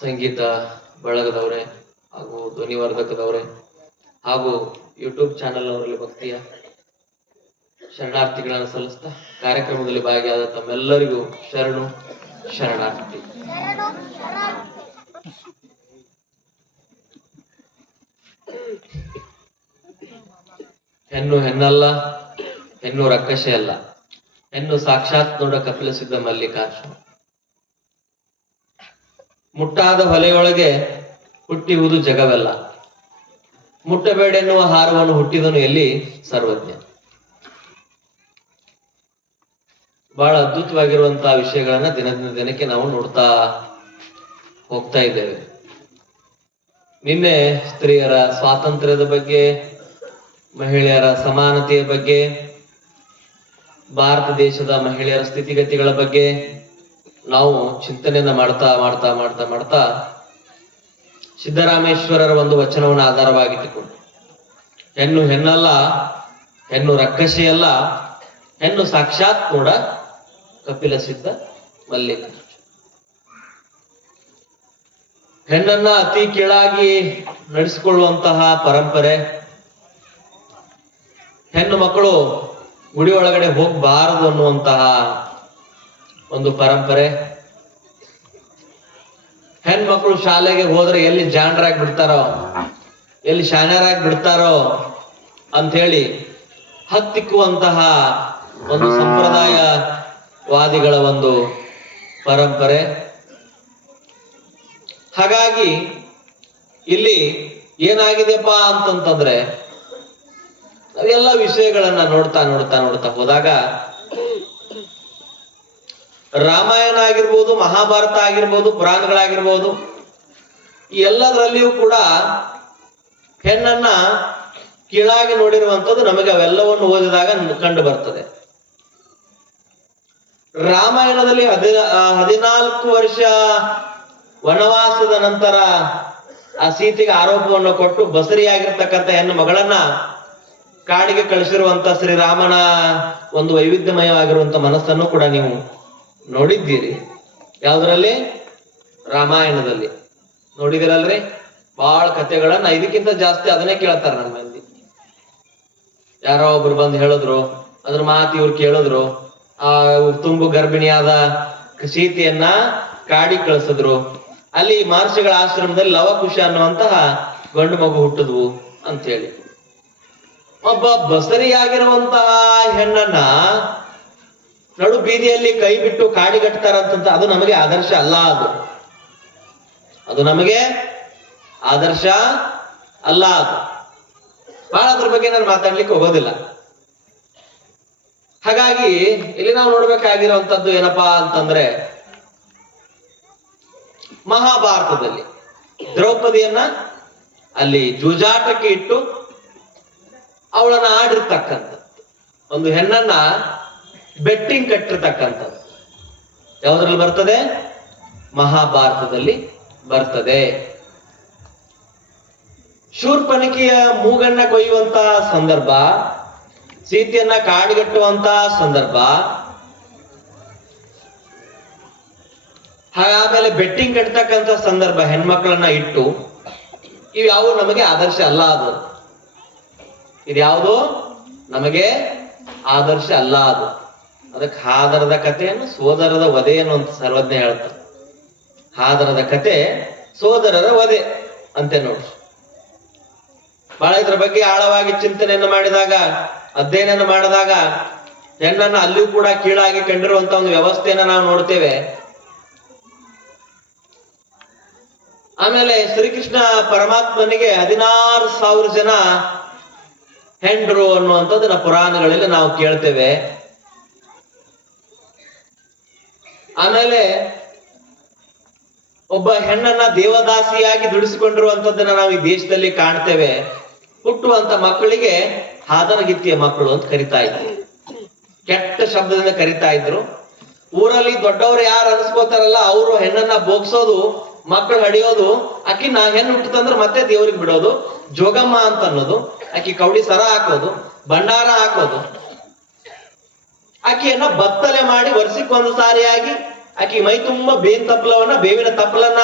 ಸಂಗೀತ ಬಳಗದವರೇ ಹಾಗೂ ಧ್ವನಿವರ್ಧಕದವರೇ ಹಾಗೂ YouTube channel ಅವರಲ್ಲಿ ಭಕ್ತಿಯ ಶರಣಾರ್ಥಿಗಳನ್ನು ಸಲ್ಲಿಸ್ತಾ ಕಾರ್ಯಕ್ರಮದಲ್ಲಿ ಭಾಗಿಯಾದ ತಮ್ಮೆಲ್ಲರಿಗೂ ಶರಣು ಶರಣಾರ್ಥಿ. ಹೆಣ್ಣು ಹೆಣ್ಣಲ್ಲ, ಹೆಣ್ಣು ರಕ್ಕಸೆ ಅಲ್ಲ, ಹೆಣ್ಣು ಸಾಕ್ಷಾತ್ ನೋಡ ಕಪಿಲಸಿದ್ದ ಮಲ್ಲಿಕಾರ್ಜುನ. ಮುಟ್ಟಾದ ಹೊಲೆಯೊಳಗೆ ಹುಟ್ಟಿರುವುದು ಜಗವೆಲ್ಲ, ಮುಟ್ಟಬೇಡೆನ್ನುವ ಹಾರವನ್ನು ಹುಟ್ಟಿದನು ಎಲ್ಲಿ ಸರ್ವಜ್ಞ. ಬಹಳ ಅದ್ಭುತವಾಗಿರುವಂತಹ ವಿಷಯಗಳನ್ನ ದಿನದಿಂದ ದಿನಕ್ಕೆ ನಾವು ನೋಡ್ತಾ ಹೋಗ್ತಾ ಇದ್ದೇವೆ. ನಿನ್ನೆ ಸ್ತ್ರೀಯರ ಸ್ವಾತಂತ್ರ್ಯದ ಬಗ್ಗೆ, ಮಹಿಳೆಯರ ಸಮಾನತೆಯ ಬಗ್ಗೆ, ಭಾರತ ದೇಶದ ಮಹಿಳೆಯರ ಸ್ಥಿತಿಗತಿಗಳ ಬಗ್ಗೆ ನಾವು ಚಿಂತನೆಯನ್ನ ಮಾಡ್ತಾ ಮಾಡ್ತಾ ಮಾಡ್ತಾ ಮಾಡ್ತಾ ಸಿದ್ದರಾಮೇಶ್ವರರ ಒಂದು ವಚನವನ್ನು ಆಧಾರವಾಗಿಟ್ಟುಕೊಂಡು ಹೆಣ್ಣು ಹೆಣ್ಣಲ್ಲ, ಹೆಣ್ಣು ರಕ್ಕಸೆಯಲ್ಲ, ಹೆಣ್ಣು ಸಾಕ್ಷಾತ್ ಕೂಡ ಕಪಿಲ ಸಿದ್ಧ ಮಲ್ಲಿಕಾರ್ಜುನ. ಹೆಣ್ಣನ್ನ ಅತಿ ಕೀಳಾಗಿ ನಡೆಸಿಕೊಳ್ಳುವಂತಹ ಪರಂಪರೆ, ಹೆಣ್ಣು ಮಕ್ಕಳು ಗುಡಿ ಒಳಗಡೆ ಹೋಗಬಾರದು ಅನ್ನುವಂತಹ ಒಂದು ಪರಂಪರೆ, ಹೆಣ್ಮಕ್ಳು ಶಾಲೆಗೆ ಹೋದ್ರೆ ಎಲ್ಲಿ ಜಾಣರಾಗಿ ಬಿಡ್ತಾರೋ, ಎಲ್ಲಿ ಶಾಣ್ಯರಾಗಿ ಬಿಡ್ತಾರೋ ಅಂತ ಹೇಳಿ ಹತ್ತಿಕ್ಕುವಂತಹ ಒಂದು ಸಂಪ್ರದಾಯವಾದಿಗಳ ಒಂದು ಪರಂಪರೆ. ಹಾಗಾಗಿ ಇಲ್ಲಿ ಏನಾಗಿದೆಯಪ್ಪ ಅಂತಂತಂದ್ರೆ, ನಾವೆಲ್ಲ ವಿಷಯಗಳನ್ನ ನೋಡ್ತಾ ನೋಡ್ತಾ ನೋಡ್ತಾ ಹೋದಾಗ ರಾಮಾಯಣ ಆಗಿರ್ಬೋದು, ಮಹಾಭಾರತ ಆಗಿರ್ಬೋದು, ಪುರಾಣಗಳಾಗಿರ್ಬೋದು, ಈ ಎಲ್ಲದರಲ್ಲಿಯೂ ಕೂಡ ಹೆಣ್ಣನ್ನ ಕೀಳಾಗಿ ನೋಡಿರುವಂಥದ್ದು ನಮಗೆ ಅವೆಲ್ಲವನ್ನು ಓದಿದಾಗ ಕಂಡು ಬರ್ತದೆ. ರಾಮಾಯಣದಲ್ಲಿ 14 ವರ್ಷ ವನವಾಸದ ನಂತರ ಆ ಸೀತೆಗೆ ಆರೋಪವನ್ನು ಕೊಟ್ಟು ಬಸರಿಯಾಗಿರ್ತಕ್ಕಂಥ ಹೆಣ್ಣು ಮಗಳನ್ನ ಕಾಡಿಗೆ ಕಳಿಸಿರುವಂತ ಶ್ರೀರಾಮನ ಒಂದು ವೈವಿಧ್ಯಮಯವಾಗಿರುವಂತ ಮನಸ್ಸನ್ನು ಕೂಡ ನೀವು ನೋಡಿದ್ದೀರಿ. ಯಾವ್ದ್ರಲ್ಲಿ? ರಾಮಾಯಣದಲ್ಲಿ ನೋಡಿದಿರಲ್ರಿ. ಬಹಳ ಕಥೆಗಳನ್ನ ಇದಕ್ಕಿಂತ ಜಾಸ್ತಿ ಅದನ್ನೇ ಕೇಳ್ತಾರ ನಮ್ಮ ಮಂದಿ. ಯಾರೋ ಒಬ್ರು ಬಂದು ಹೇಳಿದ್ರು, ಅದ್ರ ಮಾತು ಇವ್ರು ಕೇಳಿದ್ರು, ಆ ತುಂಬು ಗರ್ಭಿಣಿಯಾದ ಸೀತೆಯನ್ನ ಕಾಡಿಗೆ ಕಳಿಸಿದ್ರು, ಅಲ್ಲಿ ಮಹರ್ಷಿಗಳ ಆಶ್ರಮದಲ್ಲಿ ಲವಕುಶ ಅನ್ನುವಂತಹ ಗಂಡು ಮಗು ಹುಟ್ಟಿದ್ವು ಅಂತ ಹೇಳಿ. ಒಬ್ಬ ಬಸರಿಯಾಗಿರುವಂತಹ ಹೆಣ್ಣನ್ನ ನಡು ಬೀದಿಯಲ್ಲಿ ಕೈ ಬಿಟ್ಟು ಕಾಡಿಗಟ್ತಾರಂತ ಅದು ನಮಗೆ ಆದರ್ಶ ಅಲ್ಲ. ಅದು ನಮಗೆ ಆದರ್ಶ ಅಲ್ಲ. ಬಹಳ ಅದ್ರ ಬಗ್ಗೆ ನಾನು ಮಾತಾಡ್ಲಿಕ್ಕೆ ಹೋಗೋದಿಲ್ಲ. ಹಾಗಾಗಿ ಇಲ್ಲಿ ನಾವು ನೋಡ್ಬೇಕಾಗಿರುವಂತದ್ದು ಏನಪ್ಪಾ ಅಂತಂದ್ರೆ, ಮಹಾಭಾರತದಲ್ಲಿ ದ್ರೌಪದಿಯನ್ನ ಅಲ್ಲಿ ಜೂಜಾಟಕ್ಕೆ ಇಟ್ಟು ಅವಳನ್ನ ಆಡಿರ್ತಕ್ಕಂಥದ್ದು, ಒಂದು ಹೆಣ್ಣನ್ನ ಬೆಟ್ಟಿಂಗ್ ಕಟ್ಟಿರ್ತಕ್ಕಂಥದ್ದು ಯಾವುದ್ರಲ್ಲಿ ಬರ್ತದೆ? ಮಹಾಭಾರತದಲ್ಲಿ ಬರ್ತದೆ. ಶೂರ್ಪನಖಿಯ ಮೂಗನ್ನ ಕೊಯ್ಯುವಂತಹ ಸಂದರ್ಭ, ಸೀತೆಯನ್ನ ಕಾಡಿಗಟ್ಟುವಂತಹ ಸಂದರ್ಭ, ಆಮೇಲೆ ಬೆಟ್ಟಿಂಗ್ ಕಟ್ತಕ್ಕಂಥ ಸಂದರ್ಭ, ಹೆಣ್ಮಕ್ಳನ್ನ ಇಟ್ಟು, ಇವ್ಯಾವು ನಮಗೆ ಆದರ್ಶ ಅಲ್ಲ. ಅದು ಇದ್ಯಾವುದು ನಮಗೆ ಆದರ್ಶ ಅಲ್ಲ. ಅದಕ್ಕೆ ಹಾದರದ ಕಥೆಯನ್ನು ಸೋದರದ ವಧೆಯನ್ನು ಅಂತ ಸರ್ವಜ್ಞ ಹೇಳ್ತಾರೆ. ಹಾದರದ ಕತೆ ಸೋದರರ ವಧೆ ಅಂತೆ ನೋಡಿ. ಬಹಳ ಇದ್ರ ಬಗ್ಗೆ ಆಳವಾಗಿ ಚಿಂತನೆಯನ್ನು ಮಾಡಿದಾಗ, ಅಧ್ಯಯನ ಮಾಡಿದಾಗ ಹೆಣ್ಣನ್ನ ಅಲ್ಲಿಯೂ ಕೂಡ ಕೀಳಾಗಿ ಕಂಡಿರುವಂತ ಒಂದು ವ್ಯವಸ್ಥೆಯನ್ನ ನಾವು ನೋಡ್ತೇವೆ. ಆಮೇಲೆ ಶ್ರೀಕೃಷ್ಣ ಪರಮಾತ್ಮನಿಗೆ 16,000 ಜನ ಹೆಂಡ್ರು ಅನ್ನುವಂಥದ್ದನ್ನ ಪುರಾಣಗಳಲ್ಲಿ ನಾವು ಕೇಳ್ತೇವೆ. ಆಮೇಲೆ ಒಬ್ಬ ಹೆಣ್ಣನ್ನ ದೇವದಾಸಿಯಾಗಿ ದುಡಿಸಿಕೊಂಡಿರುವಂತದ್ದನ್ನ ನಾವು ಈ ದೇಶದಲ್ಲಿ ಕಾಣ್ತೇವೆ. ಹುಟ್ಟುವಂತ ಮಕ್ಕಳಿಗೆ ಹಾದರಗಿತ್ತಿಯ ಮಕ್ಕಳು ಅಂತ ಕರಿತಾ ಇದ್ರು, ಕೆಟ್ಟ ಶಬ್ದದಿಂದ ಕರಿತಾ ಇದ್ರು. ಊರಲ್ಲಿ ದೊಡ್ಡವರು ಯಾರು ಅನ್ಸ್ಕೋತಾರಲ್ಲ ಅವರು ಹೆಣ್ಣನ್ನ ಬೋಗ್ಸೋದು, ಮಕ್ಕಳು ಹಡಿಯೋದು, ಆಕಿ ಹೆಣ್ಣು ಹುಟ್ಟಿತಂದ್ರೆ ಮತ್ತೆ ದೇವ್ರಿಗೆ ಬಿಡೋದು, ಜೋಗಮ್ಮ ಅಂತ ಅನ್ನೋದು, ಆಕಿ ಕೌಡಿ ಸರ ಹಾಕೋದು, ಭಂಡಾರ ಹಾಕೋದು, ಆಕೆಯನ್ನ ಬತ್ತಲೆ ಮಾಡಿ ವರ್ಷಕ್ಕೊಂದು ಸಾರಿಯಾಗಿ ಆಕಿ ಮೈ ತುಂಬ ಬೇವಿನ ತಪ್ಪಲನ್ನ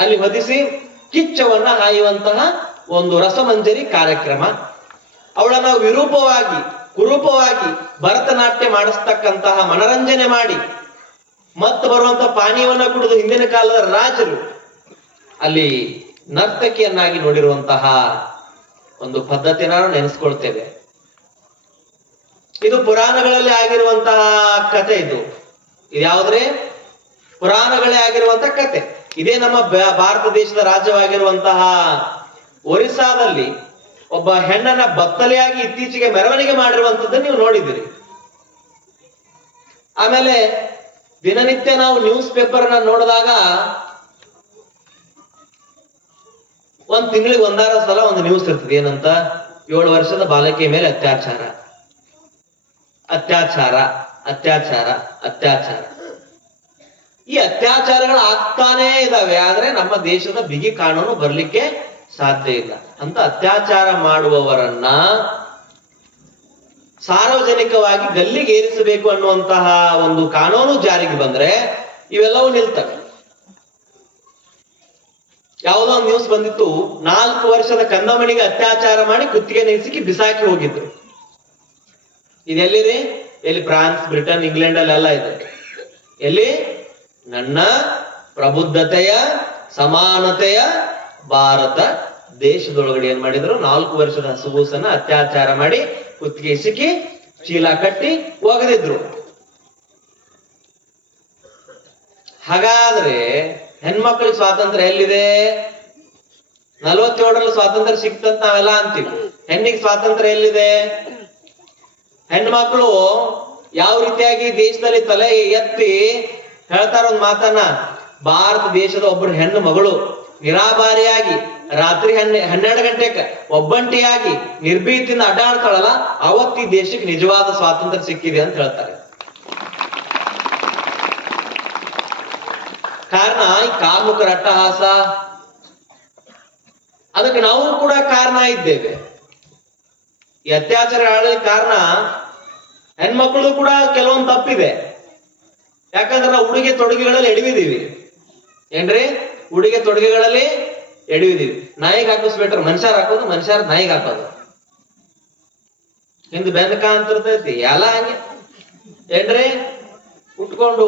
ಅಲ್ಲಿ ಹೊದಿಸಿ ಕಿಚ್ಚವನ್ನ ಹಾಯುವಂತಹ ಒಂದು ರಸಮಂಜರಿ ಕಾರ್ಯಕ್ರಮ. ಅವಳನ್ನ ಕುರೂಪವಾಗಿ ಭರತನಾಟ್ಯ ಮಾಡಿಸ್ತಕ್ಕಂತಹ ಮನರಂಜನೆ ಮಾಡಿ ಮತ್ತು ಬರುವಂತ ಪಾನೀಯವನ್ನ ಕುಡಿದು ಹಿಂದಿನ ಕಾಲದ ರಾಜರು ಅಲ್ಲಿ ನರ್ತಕಿಯನ್ನಾಗಿ ನೋಡಿರುವಂತಹ ಒಂದು ಪದ್ಧತಿನ ನಾವು ನೆನೆಸ್ಕೊಳ್ತೇವೆ. ಇದು ಪುರಾಣಗಳಲ್ಲಿ ಆಗಿರುವಂತಹ ಕತೆ. ಇದು ಯಾವ್ದ್ರೆ ಪುರಾಣಗಳೇ ಆಗಿರುವಂತಹ ಕತೆ. ಇದೇ ನಮ್ಮ ಭಾರತ ದೇಶದ ರಾಜ್ಯವಾಗಿರುವಂತಹ ಒರಿಸ್ಸಾದಲ್ಲಿ ಒಬ್ಬ ಹೆಣ್ಣನ್ನ ಬತ್ತಲೆಯಾಗಿ ಇತ್ತೀಚೆಗೆ ಮೆರವಣಿಗೆ ಮಾಡಿರುವಂತದ್ದು ನೀವು ನೋಡಿದ್ದೀರಿ. ಆಮೇಲೆ ದಿನನಿತ್ಯ ನಾವು ನ್ಯೂಸ್ ಪೇಪರ್ ನೋಡಿದಾಗ ಒಂದ್ ತಿಂಗಳಿಗೆ ಒಂದಾರ ಸಲ ಒಂದು ನ್ಯೂಸ್ ಇರ್ತದೆ. ಏನಂತ? 7 ವರ್ಷದ ಬಾಲಕಿಯ ಮೇಲೆ ಅತ್ಯಾಚಾರ. ಈ ಅತ್ಯಾಚಾರಗಳು ಆಗ್ತಾನೇ ಇದಾವೆ. ಆದ್ರೆ ನಮ್ಮ ದೇಶದ ಬಿಗಿ ಕಾನೂನು ಬರ್ಲಿಕ್ಕೆ ಸಾಧ್ಯ ಇಲ್ಲ. ಅಂತ ಅತ್ಯಾಚಾರ ಮಾಡುವವರನ್ನ ಸಾರ್ವಜನಿಕವಾಗಿ ಗಲ್ಲಿಗೆ ಏರಿಸಬೇಕು ಅನ್ನುವಂತಹ ಒಂದು ಕಾನೂನು ಜಾರಿಗೆ ಬಂದ್ರೆ ಇವೆಲ್ಲವೂ ನಿಲ್ತವೆ. ಯಾವುದೋ ಒಂದು ನ್ಯೂಸ್ ಬಂದಿತ್ತು, 4 ವರ್ಷದ ಕಂದಮಣಿಗೆ ಅತ್ಯಾಚಾರ ಮಾಡಿ ಕುತ್ತಿಗೆ ನೆನೆಸಿಕಿ ಬಿಸಾಕಿ ಹೋಗಿದ್ರು. ಇದೆಲ್ಲಿರಿ? ಎಲ್ಲಿ? ಫ್ರಾನ್ಸ್, ಬ್ರಿಟನ್, ಇಂಗ್ಲೆಂಡ್ ಅಲ್ಲೆಲ್ಲ ಇದೆ. ಎಲ್ಲಿ? ನನ್ನ ಪ್ರಬುದ್ಧತೆಯ ಸಮಾನತೆಯ ಭಾರತ ದೇಶದೊಳಗಡೆ ಏನ್ ಮಾಡಿದ್ರು? 4 ವರ್ಷದ ಹಸುಗೂಸನ್ನ ಅತ್ಯಾಚಾರ ಮಾಡಿ ಕುತ್ತಿಗೆ ಸಿಕ್ಕಿ ಚೀಲ ಕಟ್ಟಿ ಒಗೆದಿದ್ರು. ಹಾಗಾದ್ರೆ ಹೆಣ್ಮಕ್ಳಿಗೆ ಸ್ವಾತಂತ್ರ್ಯ ಎಲ್ಲಿದೆ? 47ರಲ್ಲಿ ಸ್ವಾತಂತ್ರ್ಯ ಸಿಕ್ತಂತ ನಾವೆಲ್ಲ ಅಂತೀವಿ. ಹೆಣ್ಣಿಗೆ ಸ್ವಾತಂತ್ರ್ಯ ಎಲ್ಲಿದೆ? ಹೆಣ್ಮಕ್ಳು ಯಾವ ರೀತಿಯಾಗಿ ದೇಶದಲ್ಲಿ ತಲೆ ಎತ್ತಿ ಹೇಳ್ತಾರ ಒಂದ್ ಮಾತನ್ನ, ಭಾರತ ದೇಶದ ಒಬ್ಬರು ಹೆಣ್ಣು ಮಗಳು ನಿರಾಭಾರಿಯಾಗಿ ರಾತ್ರಿ 12 ಗಂಟೆಗೆ ಒಬ್ಬಂಟಿಯಾಗಿ ನಿರ್ಭೀತಿಯಿಂದ ಅಡ್ಡಾಡ್ತಾಳಲ್ಲ, ಅವತ್ತು ಈ ದೇಶಕ್ಕೆ ನಿಜವಾದ ಸ್ವಾತಂತ್ರ್ಯ ಸಿಕ್ಕಿದೆ ಅಂತ ಹೇಳ್ತಾರೆ. ಕಾರಣ ಈ ಕಾಮುಕರ ಅಟ್ಟಹಾಸ. ಅದಕ್ಕೆ ನಾವು ಕೂಡ ಕಾರಣ ಇದ್ದೇವೆ. ಈ ಅತ್ಯಾಚಾರ ಆಡಲಿಕ್ಕೆ ಕಾರಣ ಹೆಣ್ಮಕ್ಳು ಕೂಡ ಕೆಲವೊಂದು ತಪ್ಪಿದೆ. ಯಾಕಂದ್ರೆ ನಾವು ಉಡುಗೆ ತೊಡುಗೆಗಳಲ್ಲಿ ಎಡವಿದೀವಿ. ಏನ್ರಿ? ಉಡುಗೆ ತೊಡುಗೆಗಳಲ್ಲಿ ಎಡವಿದೀವಿ. ನಾಯಿಗೆ ಹಾಕೋ ಸ್ವೆಟರ್ ಮನುಷ್ಯರ ಹಾಕೋದು, ಮನುಷ್ಯರ ನಾಯಿಗೆ ಹಾಕೋದು. ಹಿಂದ್ ಬೆನಕ ಅಂತಿರ್ತೈತಿ ಎಲ್ಲ ಹಂಗೆ. ಏನ್ರಿ? ಉಟ್ಕೊಂಡು